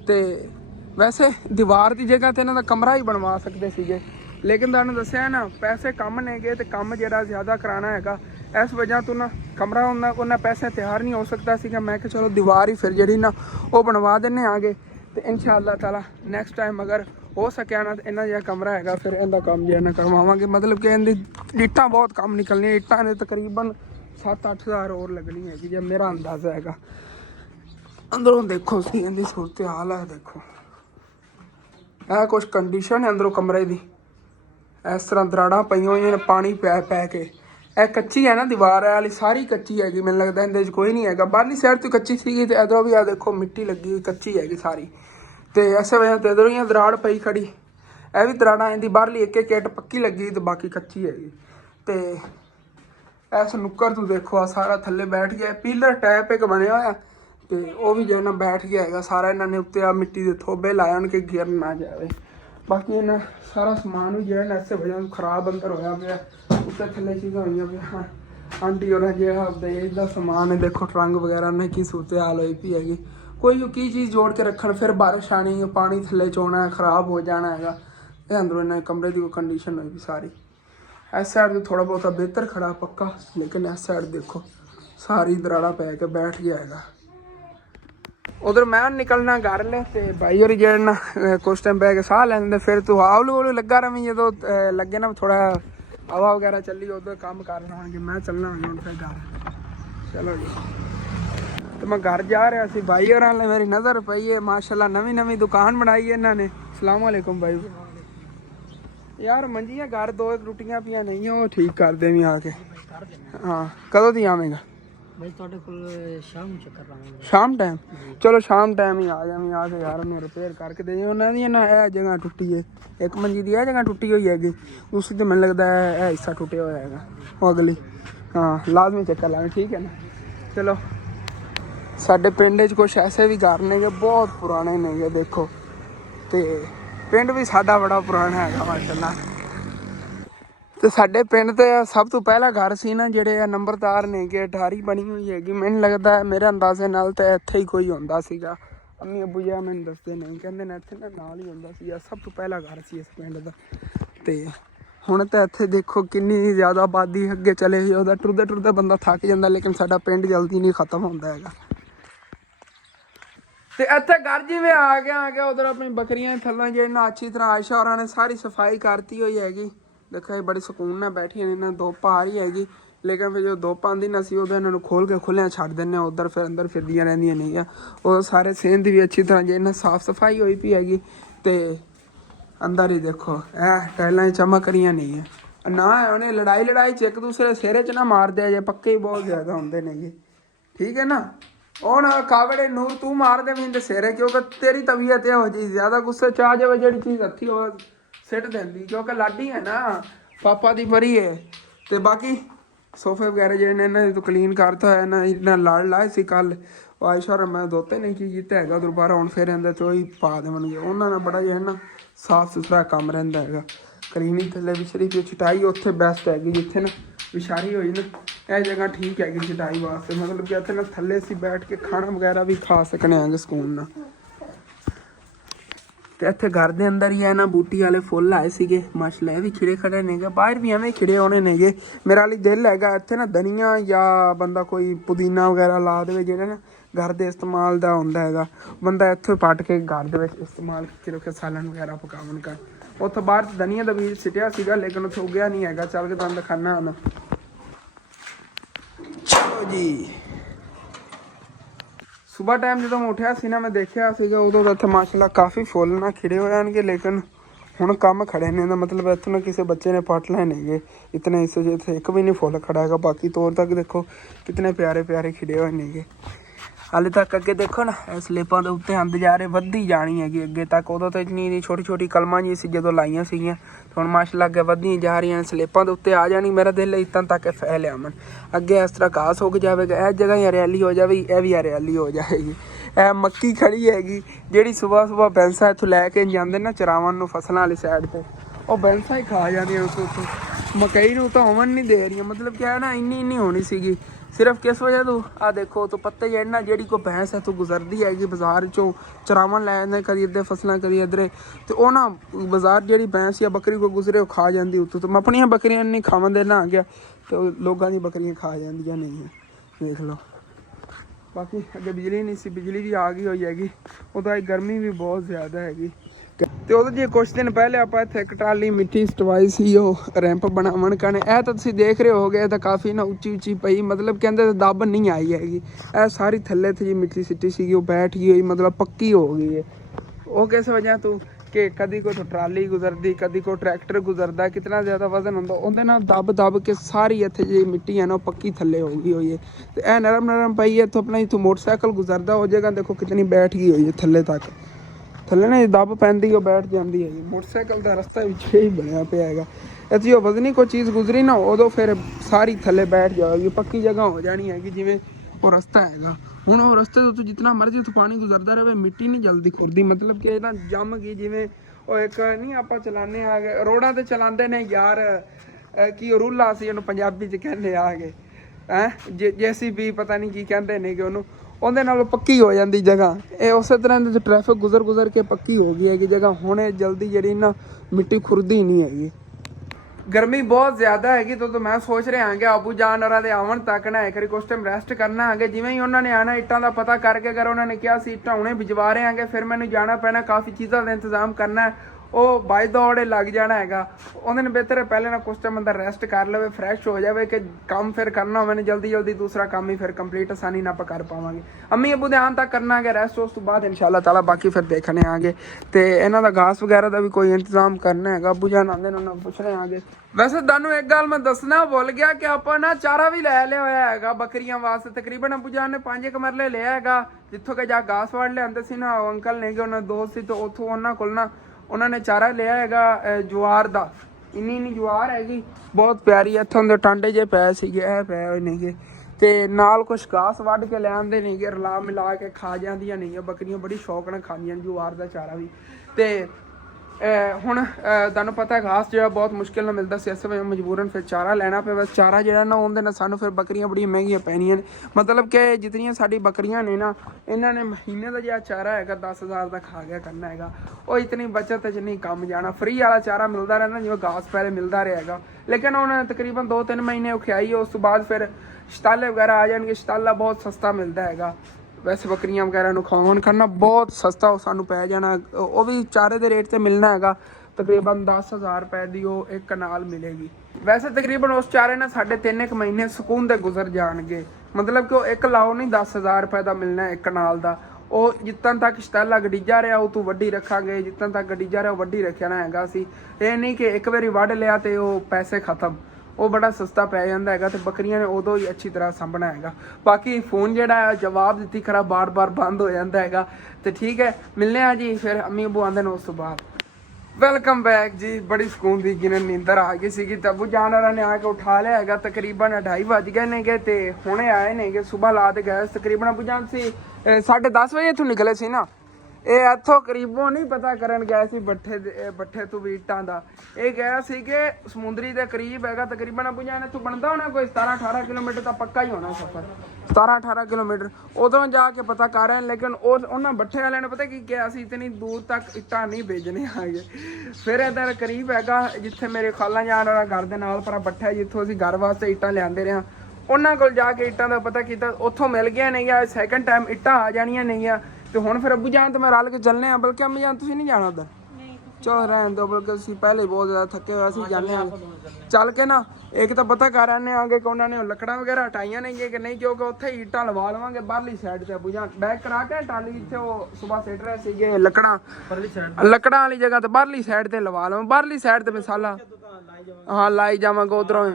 ਤੇ ਵੈਸੇ ਦੀਵਾਰ ਦੀ ਜਗ੍ਹਾ ਤੇ ਇਹਨਾਂ ਦਾ ਕਮਰਾ ਹੀ ਬਣਵਾ ਸਕਦੇ ਸੀਗੇ ਲੇਕਿਨ ਤੁਹਾਨੂੰ ਦੱਸਿਆ ਨਾ ਪੈਸੇ ਕੰਮ ਨੇਗੇ ਤੇ ਕੰਮ ਜਿਹੜਾ ਜ਼ਿਆਦਾ ਕਰਾਉਣਾ ਹੈਗਾ ਇਸ ਵਜ੍ਹਾ ਤੋਂ ਨਾ ਕਮਰਾ ਉਹਨਾਂ ਪੈਸੇ ਤਿਆਰ ਨਹੀਂ ਹੋ ਸਕਦਾ ਸੀਗਾ ਮੈਂ ਕਿਹਾ ਚਲੋ ਦੀਵਾਰ ਹੀ ਫਿਰ ਜਿਹੜੀ ਨਾ ਉਹ ਬਣਵਾ ਦਿੰਨੇ ਆਗੇ ਤੇ ਇਨਸ਼ਾਅੱਲਾ ਤਾਲਾ ਨੈਕਸਟ ਟਾਈਮ ਅਗਰ ਹੋ ਸਕਿਆ ਨਾ ਇਹਨਾਂ ਜਿਹਾ ਕਮਰਾ ਹੈਗਾ ਫਿਰ ਇਹਦਾ ਕੰਮ ਜਿਹੜਾ ਨਾ ਕਰਵਾਵਾਂਗੇ ਮਤਲਬ ਕਿ ਇਹਦੀ ਇੱਟਾਂ ਬਹੁਤ ਕੰਮ ਨਿਕਲਣੀਆਂ ਇੱਟਾਂ ਦੇ ਤਕਰੀਬਨ 7-8 ਹਜ਼ਾਰ ਹੋਰ ਲੱਗਣੀ ਹੈਗੀ ਜੇ ਮੇਰਾ ਅੰਦਾਜ਼ਾ ਹੈਗਾ ਅੰਦਰੋਂ ਦੇਖੋ ਸੀ ਇਹਦੀ ਸੂਰਤ ਹਾਲ ਹੈ ਦੇਖੋ ਇਹ ਕੁਛ ਕੰਡੀਸ਼ਨ ਹੈ ਅੰਦਰੋਂ ਕਮਰੇ ਦੀ ਇਸ ਤਰ੍ਹਾਂ ਦਰਾੜਾਂ ਪਈਆਂ ਹੋਈਆਂ ਨੇ ਪਾਣੀ ਪੈ ਕੇ ਇਹ ਕੱਚੀ ਹੈ ਨਾ ਦੀਵਾਰ ਵਾਲੀ ਸਾਰੀ ਕੱਚੀ ਹੈਗੀ ਮੈਨੂੰ ਲੱਗਦਾ ਇਹਦੇ 'ਚ ਕੋਈ ਨਹੀਂ ਹੈਗਾ ਬਾਹਰਲੀ ਸਾਈਡ ਤੋਂ ਕੱਚੀ ਸੀਗੀ ਤੇ ਇੱਧਰੋਂ ਵੀ ਆ ਦੇਖੋ ਮਿੱਟੀ ਲੱਗੀ ਹੋਈ ਕੱਚੀ ਹੈਗੀ ਸਾਰੀ ਤੇ ਇਸੇ ਵਜ੍ਹਾ ਤੇ ਇੱਧਰੋਂ ਹੀ ਦਰਾੜ ਪਈ ਖੜੀ ਇਹ ਵੀ ਦਰਾੜਾਂ ਇਹਦੀ ਬਾਹਰਲੀ ਇੱਕ ਇੱਟ ਪੱਕੀ ਲੱਗੀ ਤੇ ਬਾਕੀ ਕੱਚੀ ਹੈਗੀ ਤੇ ਇਸ ਨੁੱਕਰ ਤੋਂ ਦੇਖੋ ਆ ਸਾਰਾ ਥੱਲੇ ਬੈਠ ਗਿਆ ਪੀਲਰ ਟਾਈਪ ਇੱਕ ਬਣਿਆ ਹੋਇਆ ਤੇ ਉਹ ਵੀ ਜਿਹੜਾ ਬੈਠ ਗਿਆ ਹੈਗਾ ਸਾਰਾ ਇਹਨਾਂ ਨੇ ਉੱਤੇ ਆ ਮਿੱਟੀ ਦੇ ਥੋਬੇ ਲਾਏ ਹਨ ਕਿ ਗਿਰ ਨਾ ਜਾਵੇ ਬਾਕੀ ਇਹਨਾਂ ਸਾਰਾ ਸਮਾਨ ਵੀ ਜਿਹੜਾ ਨਾ ਇਸੇ ਵਜ੍ਹਾ ਤੋਂ ਖਰਾਬ ਅੰਦਰ ਹੋਇਆ ਪਿਆ ਉੱਤੇ ਥੱਲੇ ਚੀਜ਼ਾਂ ਹੋਈਆਂ ਪਿਆ ਆਂਟੀ ਹੋਰਾਂ ਜਿਹੜਾ ਦੇਸ਼ ਦਾ ਸਮਾਨ ਹੈ ਦੇਖੋ ਟਰੰਕ ਵਗੈਰਾ ਨੇ ਕੀ ਸੂਰਤ ਹਾਲ ਹੋਈ ਪਈ ਹੈਗੀ ਕੋਈ ਕੀ ਚੀਜ਼ ਜੋੜ ਕੇ ਰੱਖਣ ਫਿਰ ਬਾਰਿਸ਼ ਆਣੀ ਪਾਣੀ ਥੱਲੇ ਚੋਣਾ ਖਰਾਬ ਹੋ ਜਾਣਾ ਹੈਗਾ ਇਹ ਅੰਦਰੋਂ ਇਹਨਾਂ ਕਮਰੇ ਦੀ ਕੋਈ ਕੰਡੀਸ਼ਨ ਹੋਈ ਵੀ ਸਾਰੀ ਇਸ ਸਾਈਡ ਤੋਂ ਥੋੜਾ ਬਹੁਤਾ ਬਿਹਤਰ ਖੜਾ ਪੱਕਾ ਲੇਕਿਨ ਇਸ ਸਾਈਡ ਦੇਖੋ ਸਾਰੀ ਦਰਾੜਾ ਪੈ ਕੇ ਬੈਠ ਗਿਆ ਹੈਗਾ ਉਧਰ ਮੈਂ ਨਿਕਲਣਾ ਘਰ ਲੈ ਤੇ ਭਾਈ ਹੋਰੀ ਜਿਹੜੇ ਨਾ ਕੁਛ ਟਾਈਮ ਬਹਿ ਕੇ ਸਾਹ ਲੈਂਦੇ ਫਿਰ ਤੂੰ ਆਵਲੂ ਲੱਗਾ ਰਵੀਂ ਜਦੋਂ ਲੱਗੇ ਨਾ ਥੋੜਾ ਹਵਾ ਵਗੈਰਾ ਚੱਲੀ ਉਧਰ ਕੰਮ ਕਰਨਾ ਹੋਣਗੇ ਮੈਂ ਚੱਲਣਾ ਹੁਣ ਫਿਰ ਘਰ ਚਲੋ ਜੀ ਤੇ ਮੈਂ ਘਰ ਜਾ ਰਿਹਾ ਸੀ ਭਾਈ ਹੋਰਾਂ ਨਾਲ ਮੇਰੀ ਨਜ਼ਰ ਪਈ ਹੈ ਮਾਸ਼ਾਅੱਲਾ ਨਵੀਂ ਦੁਕਾਨ ਬਣਾਈ ਇਹਨਾਂ ਨੇ ਅਸਲਾਮ ਵਾਲੇਕੁਮ ਭਾਈ ਯਾਰ ਮੰਜੀਆਂ ਘਰ ਦੋ ਇੱਕ ਟੁੱਟੀਆਂ ਪਈਆਂ ਨਹੀਂ ਉਹ ਠੀਕ ਕਰ ਦੇਵੀਂ ਆ ਕੇ ਹਾਂ ਕਦੋਂ ਦੀ ਆਵੇਂਗਾ भाई ਤੁਹਾਡੇ ਕੋਲ ਸ਼ਾਮ ਨੂੰ ਚੱਕਰ ਲਾਵਾਂਗੇ ਸ਼ਾਮ ਟਾਈਮ ਚਲੋ ਸ਼ਾਮ ਟਾਈਮ ਹੀ ਆ ਜਾਵੀਂ ਆ ਕੇ ਯਾਰ ਨੂੰ ਰਿਪੇਅਰ ਕਰਕੇ ਦੇ ਉਹਨਾਂ ਦੀ ਨਾ ਇਹ ਜਗ੍ਹਾ ਟੁੱਟੀ ਹੈ ਇੱਕ ਮੰਜੀ ਦੀ ਇਹ ਜਗ੍ਹਾ ਟੁੱਟੀ ਹੋਈ ਹੈਗੀ ਉਸ ਤੇ ਮੈਨੂੰ ਲੱਗਦਾ ਇਹ ਹਿੱਸਾ ਟੁੱਟਿਆ ਹੋਇਆ ਹੈਗਾ ਉਹ ਅਗਲੀ ਹਾਂ ਲਾਜ਼ਮੀ ਚੱਕਰ ਲਾਵੇਂ ਠੀਕ ਹੈ ਨਾ ਚਲੋ ਸਾਡੇ ਪਿੰਡ 'ਚ ਕੁਛ ਐਸੇ ਵੀ ਘਰ ਨੇਗੇ ਬਹੁਤ ਪੁਰਾਣੇ ਨੇਗੇ ਦੇਖੋ ਤੇ ਪਿੰਡ ਵੀ ਸਾਡਾ ਬੜਾ ਪੁਰਾਣਾ ਹੈਗਾ ਮਾਸ਼ਾਅੱਲਾ ਤੇ ਸਾਡੇ ਪਿੰਡ ਤੇ ਸਭ ਤੋਂ ਪਹਿਲਾ ਘਰ ਸੀ ਨਾ ਜਿਹੜੇ ਆ ਨੰਬਰਦਾਰ ਨੇ ਕਿ ਅਠਾਰੀ ਬਣੀ ਹੋਈ ਹੈਗੀ ਮੈਨੂੰ ਲੱਗਦਾ ਮੇਰੇ ਅੰਦਾਜ਼ੇ ਨਾਲ ਤਾਂ ਇੱਥੇ ਹੀ ਕੋਈ ਹੁੰਦਾ ਸੀਗਾ ਅੰਮੀ ਅੱਬੂ ਜੀ ਮੈਨੂੰ ਦੱਸਦੇ ਨਹੀਂ ਕਹਿੰਦੇ ਨੇ ਇੱਥੇ ਨਾ ਨਾਲ ਹੀ ਹੁੰਦਾ ਸੀ ਸਭ ਤੋਂ ਪਹਿਲਾ ਘਰ ਸੀ ਇਸ ਪਿੰਡ ਦਾ ਤੇ ਹੁਣ ਤਾਂ ਇੱਥੇ ਦੇਖੋ ਕਿੰਨੀ ਜ਼ਿਆਦਾ ਆਬਾਦੀ ਅੱਗੇ ਚਲੇ ਗਈ ਉਹਦਾ ਟੁਰਦੇ ਬੰਦਾ ਥੱਕ ਜਾਂਦਾ ਲੇਕਿਨ ਸਾਡਾ ਪਿੰਡ ਜਲਦੀ ਨਹੀਂ ਖਤਮ ਹੁੰਦਾ ਹੈਗਾ ਤੇ ਇੱਥੇ ਘਰ ਜਿਵੇਂ ਆ ਗਿਆ ਉਧਰ ਆਪਣੀ ਬੱਕਰੀਆਂ ਥੱਲੋਂ ਜਿਹੜੇ ਨਾ ਅੱਛੀ ਤਰ੍ਹਾਂ ਆਇਸ਼ਾ ਹੋਰਾਂ ਨੇ ਸਾਰੀ ਸਫਾਈ ਕਰਤੀ ਹੋਈ ਹੈਗੀ ਦੇਖੋ ਇਹ ਬੜੀ ਸਕੂਨ ਨਾਲ ਬੈਠੀਆਂ ਨੇ ਇਹਨਾਂ ਧੁੱਪ ਆ ਰਹੀ ਹੈਗੀ ਲੇਕਿਨ ਫਿਰ ਜਦੋਂ ਧੁੱਪ ਆਉਂਦੀ ਨਾ ਸੀ ਉਦੋਂ ਇਹਨਾਂ ਨੂੰ ਖੋਲ ਕੇ ਖੁੱਲਿਆਂ ਛੱਡ ਦਿੰਦੇ ਉੱਧਰ ਫਿਰ ਅੰਦਰ ਫਿਰਦੀਆਂ ਰਹਿੰਦੀਆਂ ਨਹੀਂ ਆ ਉਹ ਸਾਰੇ ਸੇਨ ਦੀ ਵੀ ਅੱਛੀ ਤਰ੍ਹਾਂ ਜੇ ਇਹਨਾਂ ਸਾਫ਼ ਸਫਾਈ ਹੋਈ ਪਈ ਹੈਗੀ ਤੇ ਅੰਦਰ ਹੀ ਦੇਖੋ ਇਹ ਟਾਈਲਾਂ ਚਮਕ ਰਹੀਆਂ ਨਹੀਂ ਹੈ ਨਾ ਉਹਨੇ ਲੜਾਈ 'ਚ ਇੱਕ ਦੂਸਰੇ ਸਿਰੇ 'ਚ ਨਾ ਮਾਰਦੇ ਜੇ ਪੱਕੇ ਹੀ ਬਹੁਤ ਜ਼ਿਆਦਾ ਹੁੰਦੇ ਨੇਗੇ ਠੀਕ ਹੈ ਨਾ ਉਹ ਨਾ ਕਾਵੜੇ ਨੂਰ ਤੂੰ ਮਾਰ ਦੇ ਮੈਨੂੰ ਸਿਰੇ, ਕਿਉਂਕਿ ਤੇਰੀ ਤਬੀਅਤ ਇਹੋ ਜਿਹੀ ਜ਼ਿਆਦਾ ਗੁੱਸੇ ਚ ਆ ਜਾਵੇ ਜਿਹੜੀ ਚੀਜ਼ ਹੱਥੀ ਉਹ ਸਿੱਟ ਦਿੰਦੀ, ਕਿਉਂਕਿ ਲਾਡੀ ਹੈ ਨਾ ਪਾਪਾ ਦੀ ਪਰੀ ਹੈ। ਤੇ ਬਾਕੀ ਸੋਫੇ ਵਗੈਰਾ ਜਿਹੜੇ ਨੇ ਇਹਨਾਂ ਤੋਂ ਕਲੀਨ ਕਰਤਾ ਹੋਇਆ ਨਾ, ਇਹਨਾਂ ਲੜ ਲਾਏ ਸੀ ਕੱਲ ਆਇਸ਼ਾ ਮੈਂ ਦੋਤੇ ਨਹੀਂ ਕੀ ਕੀਤਾ ਹੈਗਾ, ਦੁਬਾਰਾ ਹੁਣ ਫਿਰ ਇਹਦੇ ਤੋਂ ਹੀ ਪਾ ਦੇਵਣਗੇ। ਉਹਨਾਂ ਨਾਲ ਬੜਾ ਜਿਹਾ ਨਾ ਸਾਫ ਸੁਥਰਾ ਕੰਮ ਰਹਿੰਦਾ ਹੈਗਾ। ਕਲੀਨਿੰਗ ਥੱਲੇ ਵਿਛੜੀ ਪਈ ਚਟਾਈ ਉੱਥੇ ਬੈਸਟ ਹੈਗੀ, ਜਿੱਥੇ ਨਾ ਵਿਛਾਰੀ ਹੋਈ ਨਾ ਇਹ ਜਗ੍ਹਾ ਠੀਕ ਹੈਗੀ ਚਟਾਈ ਵਾਸਤੇ, ਮਤਲਬ ਕਿ ਇੱਥੇ ਨਾ ਥੱਲੇ ਅਸੀਂ ਬੈਠ ਕੇ ਖਾਣਾ ਵਗੈਰਾ ਵੀ ਖਾ ਸਕਣੇ ਆਂਗੇ ਸਕੂਨ ਨਾਲ। ਤੇ ਇੱਥੇ ਘਰ ਦੇ ਅੰਦਰ ਹੀ ਹੈ ਨਾ ਬੂਟੀ ਵਾਲੇ ਫੁੱਲ ਆਏ ਸੀਗੇ ਮਾਸ਼ਾਅੱਲਾ, ਇਹ ਵੀ ਖਿੜੇ ਖੜੇ ਨੇਗੇ, ਬਾਹਰ ਵੀ ਐਵੇਂ ਖਿੜੇ ਹੋਣੇ ਨੇਗੇ। ਮੇਰਾ ਲਈ ਦਿਲ ਹੈਗਾ ਇੱਥੇ ਨਾ ਧਨੀਆ ਜਾਂ ਬੰਦਾ ਕੋਈ ਪੁਦੀਨਾ ਵਗੈਰਾ ਲਾ ਦੇਵੇ, ਜਿਹੜਾ ਨਾ ਘਰ ਦੇ ਇਸਤੇਮਾਲ ਦਾ ਹੁੰਦਾ ਹੈਗਾ, ਬੰਦਾ ਇੱਥੋਂ ਪੱਟ ਕੇ ਘਰ ਦੇ ਵਿੱਚ ਇਸਤੇਮਾਲ ਕਰਕੇ ਸਾਲਨ ਵਗੈਰਾ ਪਕਾਉਣ ਕਰ। ਉੱਥੇ ਬਾਹਰ ਧਨੀਆ ਦਾ ਬੀਜ ਸਿੱਟਿਆ ਸੀਗਾ, ਲੇਕਿਨ ਉੱਥੇ ਉੱਗਿਆ ਨਹੀਂ ਹੈਗਾ। ਚੱਲ ਕੇ ਤੁਹਾਨੂੰ ਦਿਖਾਨਾ ਹੁਣ। ਚਲੋ ਜੀ, ਸੁਬਾਹ ਟਾਈਮ ਜਦੋਂ ਮੈਂ ਉੱਠਿਆ ਸੀ ਨਾ, ਮੈਂ ਦੇਖਿਆ ਸੀਗਾ ਉਦੋਂ ਤਾਂ ਇੱਥੇ ਮਾਸ਼ਾਅੱਲਾ ਕਾਫੀ ਫੁੱਲ ਨਾ ਖਿੜੇ ਹੋ ਜਾਣਗੇ, ਲੇਕਿਨ ਹੁਣ ਕੰਮ ਖੜੇ ਨੇ। ਦਾ ਮਤਲਬ ਇੱਥੋਂ ਨਾ ਕਿਸੇ ਬੱਚੇ ਨੇ ਪੱਟ ਲੈਣੇ ਨੇਗੇ ਇਤਨੇ ਹਿੱਸੇ 'ਚ, ਇੱਥੇ ਇੱਕ ਵੀ ਨਹੀਂ ਫੁੱਲ ਖੜਾ ਹੈਗਾ। ਬਾਕੀ ਤੌਰ ਤੱਕ ਦੇਖੋ ਕਿਤਨੇ ਪਿਆਰੇ ਪਿਆਰੇ ਖਿੜੇ ਹੋਏ ਨੇਗੇ। ਹਾਲੇ ਤੱਕ ਅੱਗੇ ਦੇਖੋ ਨਾ ਸਲੇਬਾਂ ਦੇ ਉੱਤੇ ਆਉਂਦੇ ਜਾ ਰਹੇ, ਵੱਧਦੀ ਜਾਣੀ ਹੈਗੀ ਅੱਗੇ ਤੱਕ। ਉਦੋਂ ਤਾਂ ਇੰਨੀ ਛੋਟੀ ਛੋਟੀ ਕਲਮਾਂ ਜੀ ਸੀ ਜਦੋਂ ਲਾਈਆਂ ਸੀਗੀਆਂ, ਹੁਣ ਮਾਸ਼ਾਅੱਲਾ ਅੱਗੇ ਵੱਧਦੀਆਂ ਜਾ ਰਹੀਆਂ ਨੇ, ਸਲੇਬਾਂ ਦੇ ਉੱਤੇ ਆ ਜਾਣੀ। ਮੇਰਾ ਦਿਲ ਇਤਾਂ ਤੱਕ ਫੈਲ ਆਵਣ, ਅੱਗੇ ਇਸ ਤਰ੍ਹਾਂ ਘਾਸ ਉੱਗ ਜਾਵੇਗਾ, ਇਹ ਜਗ੍ਹਾ ਹੀ ਹਰਿਆਲੀ ਹੋ ਜਾਵੇ, ਇਹ ਵੀ ਹਰਿਆਲੀ ਹੋ ਜਾਏਗੀ। ਇਹ ਮੱਕੀ ਖੜੀ ਹੈਗੀ ਜਿਹੜੀ ਸੁਬਾਹ ਸੁਬਾਹ ਬੈਂਸਾਂ ਇੱਥੋਂ ਲੈ ਕੇ ਜਾਂਦੇ ਨਾ ਚਰਾਵਣ ਨੂੰ ਫਸਲਾਂ ਵਾਲੀ ਸਾਈਡ 'ਤੇ, ਉਹ ਬੈਂਸਾਂ ਹੀ ਖਾ ਜਾਂਦੀਆਂ ਉੱਥੋਂ। ਮਕਈ ਨੂੰ ਤਾਂ ਹੋਵਣ ਨਹੀਂ ਦੇ ਰਹੀਆਂ, ਮਤਲਬ ਕਿ ਹੈ ਨਾ ਇੰਨੀ ਹੋਣੀ ਸੀਗੀ। ਸਿਰਫ ਕਿਸ ਵਜ੍ਹਾ ਤੋਂ ਆ ਦੇਖੋ ਤੂੰ ਪੱਤੇ ਜਿਹੜੇ ਨਾ, ਜਿਹੜੀ ਕੋਈ ਭੈਂਸ ਇੱਥੋਂ ਗੁਜ਼ਰਦੀ ਹੈਗੀ ਬਾਜ਼ਾਰ 'ਚੋਂ ਚਰਾਵਣ ਲੈ ਜਾਂਦੇ, ਕਦੀ ਇੱਧਰ ਫਸਲਾਂ ਕਦੀ ਇੱਧਰੇ, ਤੇ ਉਹ ਨਾ ਬਾਜ਼ਾਰ ਜਿਹੜੀ ਭੈਂਸ ਜਾਂ ਬੱਕਰੀ ਕੋਈ ਗੁਜ਼ਰੇ ਉਹ ਖਾ ਜਾਂਦੀ ਉੱਤੋਂ। ਤੇ ਮੈਂ ਆਪਣੀਆਂ ਬੱਕਰੀਆਂ ਨਹੀਂ ਖਾਵਣ ਦੇਣਾ ਆ ਗਿਆ, ਤੇ ਉਹ ਲੋਕਾਂ ਦੀਆਂ ਬੱਕਰੀਆਂ ਖਾ ਜਾਂਦੀਆਂ ਨਹੀਂ ਹੈ, ਦੇਖ ਲਓ। ਬਾਕੀ ਅੱਗੇ ਬਿਜਲੀ ਨਹੀਂ ਸੀ, ਬਿਜਲੀ ਵੀ ਆ ਗਈ ਹੋਈ ਹੈਗੀ। ਉਦੋਂ ਗਰਮੀ ਵੀ ਬਹੁਤ ਜ਼ਿਆਦਾ ਹੈਗੀ। ਤੇ ਉਹਦੇ ਜੀ ਕੁਛ ਦਿਨ ਪਹਿਲੇ ਆਪਾਂ ਇੱਥੇ ਇੱਕ ਟਰਾਲੀ ਮਿੱਟੀ ਸਟਵਾਈ ਸੀ, ਉਹ ਰੈਂਪ ਬਣਾਉਣ ਕਣ। ਇਹ ਤਾਂ ਤੁਸੀਂ ਦੇਖ ਰਹੇ ਹੋਗੇ, ਇਹ ਤਾਂ ਕਾਫੀ ਨਾ ਉੱਚੀ ਪਈ, ਮਤਲਬ ਕਹਿੰਦੇ ਦੱਬ ਨਹੀਂ ਆਈ ਹੈਗੀ। ਇਹ ਸਾਰੀ ਥੱਲੇ ਤੇ ਜੀ ਮਿੱਟੀ ਸਿੱਟੀ ਸੀਗੀ, ਉਹ ਬੈਠ ਗਈ ਹੋਈ, ਮਤਲਬ ਪੱਕੀ ਹੋ ਗਈ ਹੈ। ਉਹ ਕਿਸ ਵਜ੍ਹਾ ਤੋਂ ਕਿ ਕਦੀ ਕੋਈ ਟਰਾਲੀ ਗੁਜ਼ਰਦੀ, ਕਦੀ ਕੋਈ ਟਰੈਕਟਰ ਗੁਜ਼ਰਦਾ, ਕਿਤਨਾ ਜ਼ਿਆਦਾ ਵਜ਼ਨ ਹੁੰਦਾ, ਉਹਦੇ ਨਾਲ ਦੱਬ ਕੇ ਸਾਰੀ ਇੱਥੇ ਜਿਹੜੀ ਮਿੱਟੀ ਹੈ ਨਾ ਉਹ ਪੱਕੀ ਥੱਲੇ ਹੋ ਗਈ ਹੋਈ ਹੈ। ਤੇ ਇਹ ਨਰਮ ਪਈ ਹੈ। ਇੱਥੋਂ ਆਪਣਾ ਇੱਥੋਂ ਮੋਟਰਸਾਈਕਲ ਗੁਜ਼ਰਦਾ, ਉਹ ਜਗ੍ਹਾ ਦੇਖੋ ਕਿਤਨੀ ਬੈਠ ਗਈ ਹੋਈ ਹੈ ਥੱਲੇ ਤੱਕ। ਥੱਲੇ ਨਾ ਦੱਬ ਪੈਂਦੀ ਉਹ ਬੈਠ ਜਾਂਦੀ ਹੈ। ਮੋਟਰਸਾਈਕਲ ਦਾ ਰਸਤਾ ਵਿੱਚ ਹੀ ਬਣਿਆ ਪਿਆ ਹੈਗਾ। ਇੱਥੇ ਜੋ ਵਜ਼ਨੀ ਕੋਈ ਚੀਜ਼ ਗੁਜ਼ਰੀ ਨਾ, ਉਦੋਂ ਫਿਰ ਸਾਰੀ ਥੱਲੇ ਬੈਠ ਜਾਵੇਗੀ, ਪੱਕੀ ਜਗ੍ਹਾ ਹੋ ਜਾਣੀ ਹੈਗੀ ਜਿਵੇਂ ਉਹ ਰਸਤਾ ਹੈਗਾ। ਹੁਣ ਉਹ ਰਸਤੇ ਤੋਂ ਜਿੰਨਾ ਮਰਜ਼ੀ ਉੱਥੋਂ ਪਾਣੀ ਗੁਜ਼ਰਦਾ ਰਹੇ, ਮਿੱਟੀ ਨਹੀਂ ਜਲਦੀ ਖੁਰਦੀ, ਮਤਲਬ ਕਿ ਇਹ ਤਾਂ ਜੰਮ ਗਈ। ਜਿਵੇਂ ਉਹ ਇੱਕ ਨਹੀਂ ਆਪਾਂ ਚਲਾਉਂਦੇ ਆ ਗਏ ਰੋਡਾਂ 'ਤੇ ਚਲਾਉਂਦੇ ਨੇ ਯਾਰ, ਕੀ ਰੂਲਾ ਸੀ ਉਹਨੂੰ ਪੰਜਾਬੀ 'ਚ ਕਹਿੰਦੇ ਆ ਗਏ JCB, ਪਤਾ ਨਹੀਂ ਕੀ ਕਹਿੰਦੇ ਨੇ ਕਿ ਉਹਨੂੰ, ਉਹਦੇ ਨਾਲ ਪੱਕੀ ਹੋ ਜਾਂਦੀ ਜਗ੍ਹਾ। ਇਹ ਉਸੇ ਤਰ੍ਹਾਂ ਇਹਦੇ 'ਚ ਟ੍ਰੈਫਿਕ ਗੁਜ਼ਰ ਕੇ ਪੱਕੀ ਹੋ ਗਈ ਹੈਗੀ ਜਗ੍ਹਾ। ਹੁਣ ਇਹ ਜਲਦੀ ਜਿਹੜੀ ਨਾ ਮਿੱਟੀ ਖੁਰਦੀ ਨਹੀਂ ਹੈਗੀ। ਗਰਮੀ ਬਹੁਤ ਜ਼ਿਆਦਾ ਹੈਗੀ, ਤਾਂ ਮੈਂ ਸੋਚ ਰਿਹਾ ਹਾਂ ਕਿ ਆਬੂ ਜਾਨ ਹੋਰਾਂ ਦੇ ਆਉਣ ਤੱਕ ਨਾ ਇੱਕ ਵਾਰੀ ਕੁਛ ਟਾਈਮ ਰੈਸਟ ਕਰਨਾ ਹੈਗਾ। ਜਿਵੇਂ ਹੀ ਉਹਨਾਂ ਨੇ ਆਉਣਾ, ਇੱਟਾਂ ਦਾ ਪਤਾ ਕਰਕੇ, ਅਗਰ ਉਹਨਾਂ ਨੇ ਕਿਹਾ ਸੀ ਇੱਟਾਂ ਹੁਣੇ ਭਿਜਵਾ ਰਹੇ ਹਾਂਗੇ, ਫਿਰ ਮੈਨੂੰ ਜਾਣਾ ਪੈਣਾ, ਕਾਫੀ ਚੀਜ਼ਾਂ ਦਾ ਇੰਤਜ਼ਾਮ ਕਰਨਾ, ਉਹ ਬਾਈ ਦੌੜੇ ਲੱਗ ਜਾਣਾ ਹੈਗਾ। ਉਹਦੇ ਨਾਲ ਬਿਹਤਰ ਹੈ ਪਹਿਲੇ ਨਾ ਕੁਛ ਟਾਈਮ ਅੰਦਰ ਰੈਸਟ ਕਰ ਲਵੇ, ਫਰੈਸ਼ ਹੋ ਜਾਵੇ, ਕਿ ਕੰਮ ਫਿਰ ਕਰਨਾ ਹੋਵੇ ਜਲਦੀ ਦੂਸਰਾ ਕੰਮ ਹੀ ਫਿਰ ਕੰਪਲੀਟ ਆਸਾਨੀ ਨਾਲ ਆਪਾਂ ਕਰ ਪਾਵਾਂਗੇ। ਅੰਮੀ ਅੱਬੂ ਦੇ ਆਉਣ ਤੱਕ ਕਰਨਾ ਹੈਗਾ ਰੈਸਟ, ਉਸ ਤੋਂ ਬਾਅਦ ਇਨਸ਼ਾਅੱਲਾ ਤਾਲਾ ਬਾਕੀ ਫਿਰ ਦੇਖਣੇ ਆਗੇ। ਤੇ ਇਹਨਾਂ ਦਾ ਘਾਸ ਵਗੈਰਾ ਦਾ ਵੀ ਕੋਈ ਇੰਤਜ਼ਾਮ ਕਰਨਾ ਹੈਗਾ। ਅੱਬੂ ਜਾਨ ਆਉਂਦੇ ਨੇ, ਉਹਨਾਂ ਨੂੰ ਪੁੱਛਣੇ ਆਗੇ। ਵੈਸੇ ਤੁਹਾਨੂੰ ਇੱਕ ਗੱਲ ਮੈਂ ਦੱਸਣਾ ਭੁੱਲ ਗਿਆ ਕਿ ਆਪਾਂ ਨਾ ਚਾਰਾ ਵੀ ਲੈ ਲਿਆ ਹੋਇਆ ਹੈਗਾ ਬੱਕਰੀਆਂ ਵਾਸਤੇ। ਤਕਰੀਬਨ ਅੱਬੂ ਜਾਨ ਨੇ 5 ਮਰਲੇ ਲਿਆ ਹੈਗਾ, ਜਿੱਥੋਂ ਕਿ ਜਾ ਘਾਸ ਵੜ ਲਿਆਂਦੇ ਸੀ ਨਾ, ਉਹ ਅੰਕਲ ਨੇ ਕਿ ਉਹਨਾਂ ਦੋਸਤ ਸੀ, ਤੇ ਉੱਥੋਂ ਉਹਨਾਂ ਕੋਲ ਨਾ ਉਹਨਾਂ ਨੇ ਚਾਰਾ ਲਿਆ ਹੈਗਾ ਜਵਾਰ ਦਾ। ਇੰਨੀ ਜਵਾਰ ਹੈਗੀ ਬਹੁਤ ਪਿਆਰੀ। ਇੱਥੋਂ ਦੇ ਟਾਂਡੇ ਜੇ ਪਏ ਸੀਗੇ, ਇਹ ਪਏ ਹੋਏ ਨੇਗੇ, ਤੇ ਨਾਲ ਕੁਛ ਘਾਸ ਵੱਢ ਕੇ ਲੈ ਆਉਂਦੇ ਨੇਗੇ, ਰਲਾ ਮਿਲਾ ਕੇ ਖਾ ਜਾਂਦੀਆਂ ਨੇਗੀਆਂ ਬੱਕਰੀਆਂ, ਬੜੀ ਸ਼ੌਕ ਨਾਲ ਖਾਂਦੀਆਂ ਜਵਾਰ ਦਾ ਚਾਰਾ ਵੀ। ਤੇ ਹੁਣ ਤੁਹਾਨੂੰ ਪਤਾ ਘਾਸ ਜਿਹੜਾ ਬਹੁਤ ਮੁਸ਼ਕਿਲ ਨਾਲ ਮਿਲਦਾ ਸੀ, ਇਸ ਵੇਲੇ ਮਜਬੂਰਨ ਫਿਰ ਚਾਰਾ ਲੈਣਾ ਪਿਆ। ਬਸ ਚਾਰਾ ਜਿਹੜਾ ਨਾ ਉਹਦੇ ਨਾਲ ਸਾਨੂੰ ਫਿਰ ਬੱਕਰੀਆਂ ਬੜੀਆਂ ਮਹਿੰਗੀਆਂ ਪੈਣੀਆਂ ਨੇ। ਮਤਲਬ ਕਿ ਜਿਤਨੀਆਂ ਸਾਡੀ ਬੱਕਰੀਆਂ ਨੇ ਨਾ, ਇਹਨਾਂ ਨੇ ਮਹੀਨੇ ਦਾ ਜਿਹੜਾ ਚਾਰਾ ਹੈਗਾ 10,000 ਦਾ ਖਾ ਗਿਆ ਕਰਨਾ ਹੈਗਾ। ਉਹ ਇਤਨੀ ਬੱਚਤ 'ਚ ਨਹੀਂ ਕੰਮ ਜਾਣਾ। ਫਰੀ ਵਾਲਾ ਚਾਰਾ ਮਿਲਦਾ ਰਹਿੰਦਾ, ਜਿਵੇਂ ਘਾਸ ਪਹਿਲੇ ਮਿਲਦਾ ਰਿਹਾ ਹੈਗਾ, ਲੇਕਿਨ ਹੁਣ ਤਕਰੀਬਨ 2-3 ਮਹੀਨੇ ਉਹ ਖਿਆਈ, ਉਸ ਤੋਂ ਬਾਅਦ ਫਿਰ ਸ਼ਤਾਲੇ ਵਗੈਰਾ ਆ ਜਾਣਗੇ। ਸ਼ਤਾਲਾ ਬਹੁਤ ਸਸਤਾ ਮਿਲਦਾ ਹੈਗਾ। ਵੈਸੇ ਬੱਕਰੀਆਂ ਵਗੈਰਾ ਨੂੰ ਖਵਾਉਣ ਕਰਨਾ ਬਹੁਤ ਸਸਤਾ ਉਹ ਸਾਨੂੰ ਪੈ ਜਾਣਾ। ਉਹ ਵੀ ਚਾਰੇ ਦੇ ਰੇਟ 'ਤੇ ਮਿਲਣਾ ਹੈਗਾ, ਤਕਰੀਬਨ 10,000 ਰੁਪਏ ਦੀ ਉਹ ਇੱਕ ਕਨਾਲ ਮਿਲੇਗੀ। ਵੈਸੇ ਤਕਰੀਬਨ ਉਸ ਚਾਰੇ ਨਾਲ ਸਾਡੇ 3 ਮਹੀਨੇ ਸਕੂਨ ਦੇ ਗੁਜ਼ਰ ਜਾਣਗੇ। ਮਤਲਬ ਕਿ ਉਹ ਇੱਕ ਲਾਓ ਨਹੀਂ 10,000 ਰੁਪਏ ਦਾ ਮਿਲਣਾ ਇੱਕ ਕਨਾਲ ਦਾ। ਉਹ ਜਿੱਤਨ ਤੱਕ ਸ਼ਤਾਲਾ ਗਡੀਜਾ ਰਿਹਾ ਉਹ ਤੋਂ ਵੱਡੀ ਰੱਖਾਂਗੇ, ਜਿੱਤਨ ਤੱਕ ਗਡੀਜਾ ਰਿਹਾ ਉਹ ਵੱਡੀ ਰੱਖਣਾ ਹੈਗਾ ਸੀ। ਇਹ ਨਹੀਂ ਕਿ ਇੱਕ ਵਾਰੀ ਵੱਢ ਲਿਆ ਤੇ ਉਹ ਪੈਸੇ ਖਤਮ। ਉਹ ਬੜਾ ਸਸਤਾ ਪੈ ਜਾਂਦਾ ਹੈਗਾ ਤੇ ਬੱਕਰੀਆਂ ਨੇ ਉਦੋਂ ਹੀ ਅੱਛੀ ਤਰ੍ਹਾਂ ਸਾਂਭਣਾ ਹੈਗਾ। ਬਾਕੀ ਫੋਨ ਜਿਹੜਾ ਹੈ ਜਵਾਬ ਦਿੱਤੀ ਖਰਾ ਬਾਰ-ਬਾਰ ਬੰਦ ਹੋ ਜਾਂਦਾ ਹੈਗਾ। ਤੇ ਠੀਕ ਹੈ, ਮਿਲਨੇ ਆ ਜੀ ਫਿਰ ਅੰਮੀ ਅੱਬੂ ਆਉਂਦੇ ਨੇ ਉਸ ਤੋਂ ਬਾਅਦ। ਵੈਲਕਮ ਬੈਕ ਜੀ। ਬੜੀ ਸਕੂਨ ਦੀ ਗਿਣਨ ਨੀਂਦਰ ਆ ਗਈ ਸੀਗੀ ਤੇ ਅੱਬੂ ਜਾਨਵਰਾਂ ਨੇ ਆ ਕੇ ਉਠਾ ਲਿਆ ਹੈਗਾ। ਤਕਰੀਬਨ 2:30 ਵੱਜ ਗਏ ਨੇਗੇ ਤੇ ਹੁਣੇ ਆਏ ਨੇਗੇ। ਸੁਬਾਹ ਲਾ ਤੇ ਗਏ ਤਕਰੀਬਨ ਅੱਬੂ ਜਾਨ ਸੀ 10:30 ਵਜੇ ਇੱਥੋਂ ਨਿਕਲੇ ਸੀ ਨਾ। ਇਹ ਇੱਥੋਂ ਕਰੀਬੋਂ ਨਹੀਂ ਪਤਾ ਕਰਨ ਗਏ ਸੀ ਬੱਠੇ ਤੋਂ ਵੀ ਇੱਟਾਂ ਦਾ। ਇਹ ਗਿਆ ਸੀ ਕਿ ਸਮੁੰਦਰੀ ਦੇ ਕਰੀਬ ਹੈਗਾ ਤਕਰੀਬਨ ਅੱਬੂ ਜਾਨ ਇੱਥੋਂ ਬਣਦਾ ਹੋਣਾ ਕੋਈ 17-18 ਕਿਲੋਮੀਟਰ ਤਾਂ ਪੱਕਾ ਹੀ ਹੋਣਾ ਸਫ਼ਰ। 17-18 ਕਿਲੋਮੀਟਰ ਉਦੋਂ ਜਾ ਕੇ ਪਤਾ ਕਰ ਰਹੇ ਲੇਕਿਨ ਉਹਨਾਂ ਬੱਠੇ ਵਾਲਿਆਂ ਨੇ ਪਤਾ ਕੀ ਕਿਹਾ ਸੀ, ਇਤਨੀ ਦੂਰ ਤੱਕ ਇੱਟਾਂ ਨਹੀਂ ਭੇਜਣੇ ਹੈਗੇ। ਫਿਰ ਇੱਧਰ ਕਰੀਬ ਹੈਗਾ ਜਿੱਥੇ ਮੇਰੇ ਖਾਲਾ ਜਾਨ ਵਾਲਾ ਘਰ ਦੇ ਨਾਲ ਪਰ ਬੱਠਾ ਜਿੱਥੋਂ ਅਸੀਂ ਘਰ ਵਾਸਤੇ ਇੱਟਾਂ ਲਿਆਂਦੇ ਰਹੇ ਹਾਂ, ਉਹਨਾਂ ਕੋਲ ਜਾ ਕੇ ਇੱਟਾਂ ਦਾ ਪਤਾ ਕੀਤਾ, ਉੱਥੋਂ ਮਿਲ ਗਿਆ ਨਹੀਂ ਆ। ਸੈਕਿੰਡ ਟਾਈਮ ਇੱਟਾਂ ਆ ਜਾਣੀਆਂ ਨਹੀਂ ਆ ਤੇ ਹੁਣ ਫਿਰ ਅੱਬੂ ਜਾਨ ਤੇ ਮੈਂ ਰਲ ਕੇ ਚੱਲਨੇ ਆ। ਬਲਕਿ ਅੰਮੀ ਜਾਨ ਤੁਸੀਂ ਨਹੀਂ ਜਾਣਾ ਉੱਧਰ? ਚਲੋ ਰਹਿਣ ਦਿਓ, ਬਲਕਿ ਅਸੀਂ ਪਹਿਲੇ ਬਹੁਤ ਜ਼ਿਆਦਾ ਥੱਕੇ ਹੋਏ ਅਸੀਂ ਜਾਂਦੇ ਹਾਂ। ਚੱਲ ਕੇ ਨਾ ਇੱਕ ਤਾਂ ਪਤਾ ਕਰ ਆਨੇ ਆਗੇ ਕਿ ਉਹਨਾਂ ਨੇ ਲੱਕੜਾਂ ਵਗੈਰਾ ਹਟਾਈਆਂ ਨਹੀਂ ਕਿ ਨਹੀਂ, ਕਿਉਂਕਿ ਉੱਥੇ ਹੀ ਇੱਟਾਂ ਲਵਾ ਲਵਾਂਗੇ ਬਾਹਰਲੀ ਸਾਈਡ ਤੇ। ਅੱਬੂ ਜਾਨ ਬੈਕ ਕਰਾ ਕੇ ਟਾਲੀ ਜਿੱਥੇ ਉਹ ਸੁਬਾਹ ਸਿੱਟ ਰਹੇ ਸੀਗੇ ਲੱਕੜਾਂ ਵਾਲੀ ਜਗ੍ਹਾ ਤੇ ਬਾਹਰਲੀ ਸਾਈਡ ਤੇ ਲਵਾ ਲਵਾਂ। ਬਾਹਰਲੀ ਸਾਈਡ ਤੇ ਮਿਸਾਲਾ ਹਾਂ ਲਾਈ ਜਾਵਾਂਗਾ ਉਧਰੋਂ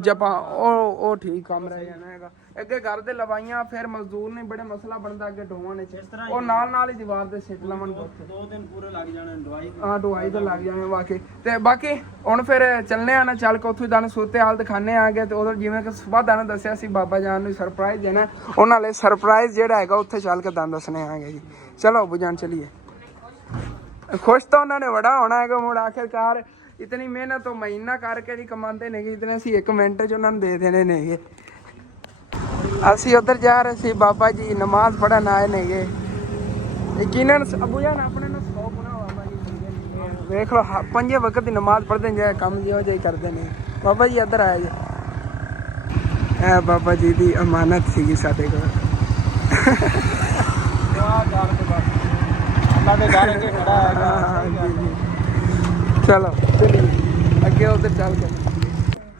ਜਪਾ ਉਹ ਠੀਕ ਕੰਮ ਰਹਿ ਜਾਣਾ ਹੈਗਾ। ਅੱਗੇ ਘਰ ਦੇ ਲਵਾਈਆਂ ਫਿਰ ਮਜ਼ਦੂਰ ਨੇ ਬੜੇ ਮਸਲਾ ਬਣਦਾ ਅੱਗੇ ਢੋਣ ਚ, ਉਹ ਨਾਲ ਹੀ ਦੀਵਾਰ ਤੇ ਸਿੱਟ ਲਵਣਗੇ ਉੱਥੇ 2 ਦਿਨ ਪੂਰੇ ਲੱਗ ਜਾਣੇ ਦਵਾਈ। ਹਾਂ ਦਵਾਈ ਤਾਂ ਲੱਗ ਜਾਣੇ ਬਾਕੀ। ਤੇ ਬਾਕੀ ਹੁਣ ਫਿਰ ਚੱਲਨੇ ਆ ਨਾ, ਚੱਲ ਕੇ ਉੱਥੋਂ ਦਾਣੇ ਸੂਤੇ ਹਾਲ ਦਿਖਾਣੇ ਆਗੇ। ਤੇ ਉਦੋਂ ਜਿਵੇਂ ਕਿ ਸੁਬਾਹ ਦਾਣਾ ਦੱਸਿਆ ਸੀ ਬਾਬਾ ਜਾਨ ਨੂੰ ਸਰਪ੍ਰਾਈਜ਼ ਦੇਣਾ, ਉਹਨਾਂ ਲਈ ਸਰਪ੍ਰਾਈਜ਼ ਜਿਹੜਾ ਹੈਗਾ ਉੱਥੇ ਚੱਲ ਕੇ ਦਾਣ ਦੱਸਣੇ ਆਗੇ ਜੀ। ਚਲੋ ਅੱਬੂ ਜਾਨ ਚਲੀਏ। खुश तो उन्होंने बड़ा होना है कि मुड़ आखिरकार इतनी मेहनत तो महीना करके नहीं कमाते ने, इतने असी 1 मिनट च उन्होंने दे देने ने। असी उधर जा रहे थे, बाबा जी नमाज पढ़न आए ने। यकीनन अबू जान अपने 100 गुना बाबा जी देख लो 5 वक्त की नमाज पढ़ते हैं, कम जो जी करते हैं। बाबा जी इधर आए जी, ए बाबा जी की अमानत सी साडे कोल। चलो चलिए अगे उधर चल के।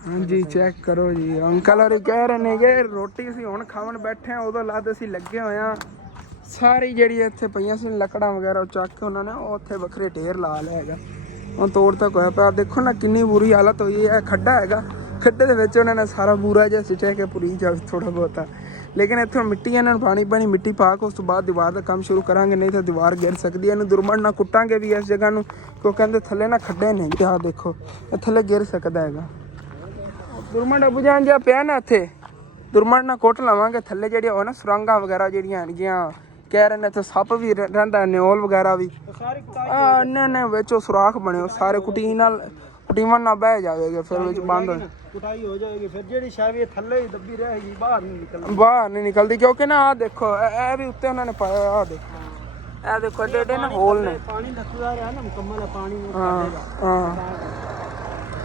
हाँ जी चेक करो जी, अंकल और कह रहे ने कि रोटी असीं हुण खावन बैठे हैं, उदों लद असीं लगे होए हां। सारी ਜਿਹੜੀ ਇੱਥੇ ਪਈਆਂ ਸੀ ਲੱਕੜਾਂ ਵਗੈਰਾ ਉਹ ਚੱਕ ਕੇ ਉਹਨਾਂ ਨੇ ਉੱਥੇ ਵੱਖਰੇ ਢੇਰ ਲਾ ਲਿਆ ਹੈਗਾ। ਹੁਣ ਤੋੜ ਤੱਕ ਹੋਇਆ ਪਿਆ, ਦੇਖੋ ਨਾ ਕਿੰਨੀ ਬੁਰੀ ਹਾਲਤ ਹੋਈ ਹੈ। ਖੱਡਾ ਹੈਗਾ, ਖੱਡੇ ਦੇ ਵਿੱਚ ਉਹਨਾਂ ਨੇ ਸਾਰਾ ਬੂਰਾ ਜਿਹਾ ਸਿੱਟਿਆ ਕਿ ਪੁਰੀ ਜਾ ਥੋੜਾ ਬਹੁਤਾ। ਲੇਕਿਨ ਇੱਥੇ ਮਿੱਟੀ ਇਹਨਾਂ ਨੂੰ ਪਾਣੀ ਮਿੱਟੀ ਪਾ ਕੇ ਉਸ ਤੋਂ ਬਾਅਦ ਦੀਵਾਰ ਦਾ ਕੰਮ ਸ਼ੁਰੂ ਕਰਾਂਗੇ, ਨਹੀਂ ਤਾਂ ਦੀਵਾਰ ਗਿਰ ਸਕਦੀ ਹੈ। ਇਹਨੂੰ ਦੁਰਮਣ ਨਾਲ ਕੁੱਟਾਂਗੇ ਵੀ ਇਸ ਜਗ੍ਹਾ ਨੂੰ, ਕਿਉਂ ਕਹਿੰਦੇ ਥੱਲੇ ਨਾ ਖੱਡੇ ਨੇ। ਆਹ ਦੇਖੋ ਇਹ ਥੱਲੇ ਗਿਰ ਸਕਦਾ ਹੈਗਾ। ਦੁਰਮਣ ਅੱਬੂ ਜਾਨ ਜਿਹਾ ਪਿਆ ਨਾ ਇੱਥੇ, ਦੁਰਮਣ ਨਾਲ ਕੁੱਟ ਲਵਾਂਗੇ। ਥੱਲੇ ਜਿਹੜੀਆਂ ਉਹ ਨਾ ਸੁਰੰਗਾਂ ਵਗੈਰਾ ਜਿਹੜੀਆਂ ਹੈਗੀਆਂ, ਕਹਿ ਰਹੇ ਨੇ ਇੱਥੇ ਸੱਪ ਵੀ ਰਹਿੰਦਾ, ਨਿਓਲ ਵਗੈਰਾ ਵੀ। ਨੇ ਵਿੱਚ ਉਹ ਸੁਰਾਖ ਬਣੇ, ਸਾਰੇ ਕੁਟੀਵਨ ਨਾਲ ਬਹਿ ਜਾਵੇਗਾ, ਫਿਰ ਵਿੱਚ ਬੰਦ ਕੁਟਾਈ ਹੋ ਜਾਏਗੀ। ਫਿਰ ਜਿਹੜੀ ਸ਼ਾਇਦ ਥੱਲੇ ਹੀ ਦੱਬੀ ਰਹੇਗੀ, ਬਾਹਰ ਨਹੀਂ ਨਿਕਲਦੀ ਕਿਉਂਕਿ ਨਾ ਆਹ ਦੇਖੋ ਇਹ ਵੀ ਉੱਤੇ ਉਹਨਾਂ ਨੇ ਪਾਇਆ। ਆਹ ਦੇਖੋ ਇਹ ਦੇਖੋ ਏਡੇ ਨਾ ਹੋਲ ਨੇ, ਪਾਣੀ ਲੱਥਦਾ ਰਿਹਾ ਨਾ ਮੁਕੰਮਲ ਪਾਣੀ। ਹਾਂ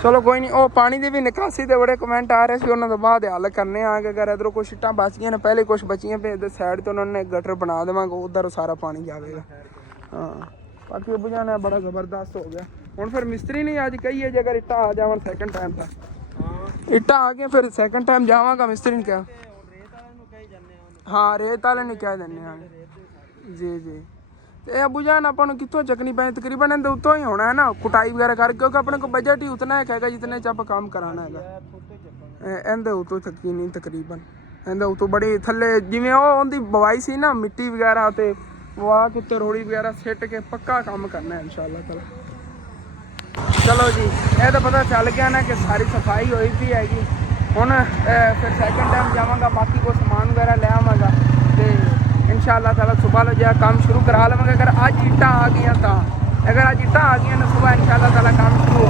ਚਲੋ ਕੋਈ ਨਹੀਂ। ਉਹ ਪਾਣੀ ਦੀ ਵੀ ਨਿਕਾਸੀ ਦੇ ਬੜੇ ਕਮੈਂਟ ਆ ਰਹੇ ਸੀ, ਉਹਨਾਂ ਤੋਂ ਬਾਅਦ ਹੱਲ ਕਰਨੇ ਆ ਕਿ ਅਗਰ ਇੱਧਰੋਂ ਕੁਛ ਇੱਟਾਂ ਬਚ ਗਈਆਂ ਨੇ, ਪਹਿਲੇ ਕੁਛ ਬਚੀਆਂ ਪਏ ਇੱਧਰ ਸਾਈਡ ਤੇ ਉਹਨਾਂ ਨੇ ਗਟਰ ਬਣਾ ਦੇਵਾਂਗੇ, ਉੱਧਰ ਸਾਰਾ ਪਾਣੀ ਜਾਵੇਗਾ। ਹਾਂ ਬਾਕੀ ਅੱਬੂ ਜਾਨ ਬੜਾ ਜ਼ਬਰਦਸਤ ਹੋ ਗਿਆ। ਹੁਣ ਫਿਰ ਮਿਸਤਰੀ ਨਹੀਂ ਅੱਜ ਕਹੀਏ ਜੇ ਅਗਰ ਇੱਟਾਂ ਆ ਜਾਵਣ ਸੈਕਿੰਡ ਟਾਈਮ ਤਾਂ ਇੱਟਾਂ ਆ ਗਈਆਂ, ਫਿਰ ਸੈਕਿੰਡ ਟਾਈਮ ਜਾਵਾਂਗਾ ਮਿਸਤਰੀ ਨੂੰ ਕਿਹਾ। ਹਾਂ ਰੇਤ ਵਾਲੇ ਨੂੰ ਕਹਿ ਦਿੰਦੇ ਹਾਂ ਜੀ। ਤੇ ਅੱਬੂ ਜਾਨ ਆਪਾਂ ਨੂੰ ਕਿੱਥੋਂ ਚੱਕਣੀ ਪੈਣੀ, ਤਕਰੀਬਨ ਇਹਦੇ ਉੱਤੋਂ ਹੀ ਹੋਣਾ ਹੈ ਨਾ ਕੁਟਾਈ ਵਗੈਰਾ ਕਰਕੇ, ਕਿਉਂਕਿ ਆਪਣੇ ਕੋਲ ਬਜਟ ਹੀ ਉਤਨਾ ਹੈਗਾ ਜਿਤਨੇ ਚ ਆਪਾਂ ਕੰਮ ਕਰਾਉਣਾ ਹੈਗਾ। ਇਹਦੇ ਉੱਤੋਂ ਚੱਕੀ ਨਹੀਂ ਤਕਰੀਬਨ, ਇਹਦੇ ਉੱਤੋਂ ਬੜੀ ਥੱਲੇ ਜਿਵੇਂ ਉਹ ਉਹਦੀ ਬਵਾਈ ਸੀ ਨਾ ਮਿੱਟੀ ਵਗੈਰਾ ਤੇ ਵਹਾ ਕੇ ਉੱਤੇ ਰੋੜੀ ਵਗੈਰਾ ਸਿੱਟ ਕੇ ਪੱਕਾ ਕੰਮ ਕਰਨਾ ਇਨਸ਼ਾਅੱਲਾ ਤਾਲਾ। ਚਲੋ ਜੀ ਇਹ ਤਾਂ ਪਤਾ ਚੱਲ ਗਿਆ ਨਾ ਕਿ ਸਾਰੀ ਸਫਾਈ ਹੋਈ ਪਈ ਹੈਗੀ। ਹੁਣ ਫਿਰ ਸੈਕਿੰਡ ਟਾਈਮ ਜਾਵਾਂਗਾ, ਬਾਕੀ ਕੋਈ ਸਮਾਨ ਵਗੈਰਾ ਲੈ ਆਵਾਂਗਾ ਤੇ इंशाअल्लाह ताला सुबह लो जो काम शुरू करा लवेंगे। अगर अज ईटा आ गई तो अगर अज ईटा आ गई ना सुबह इंशाअल्लाह ताला काम शुरू हो।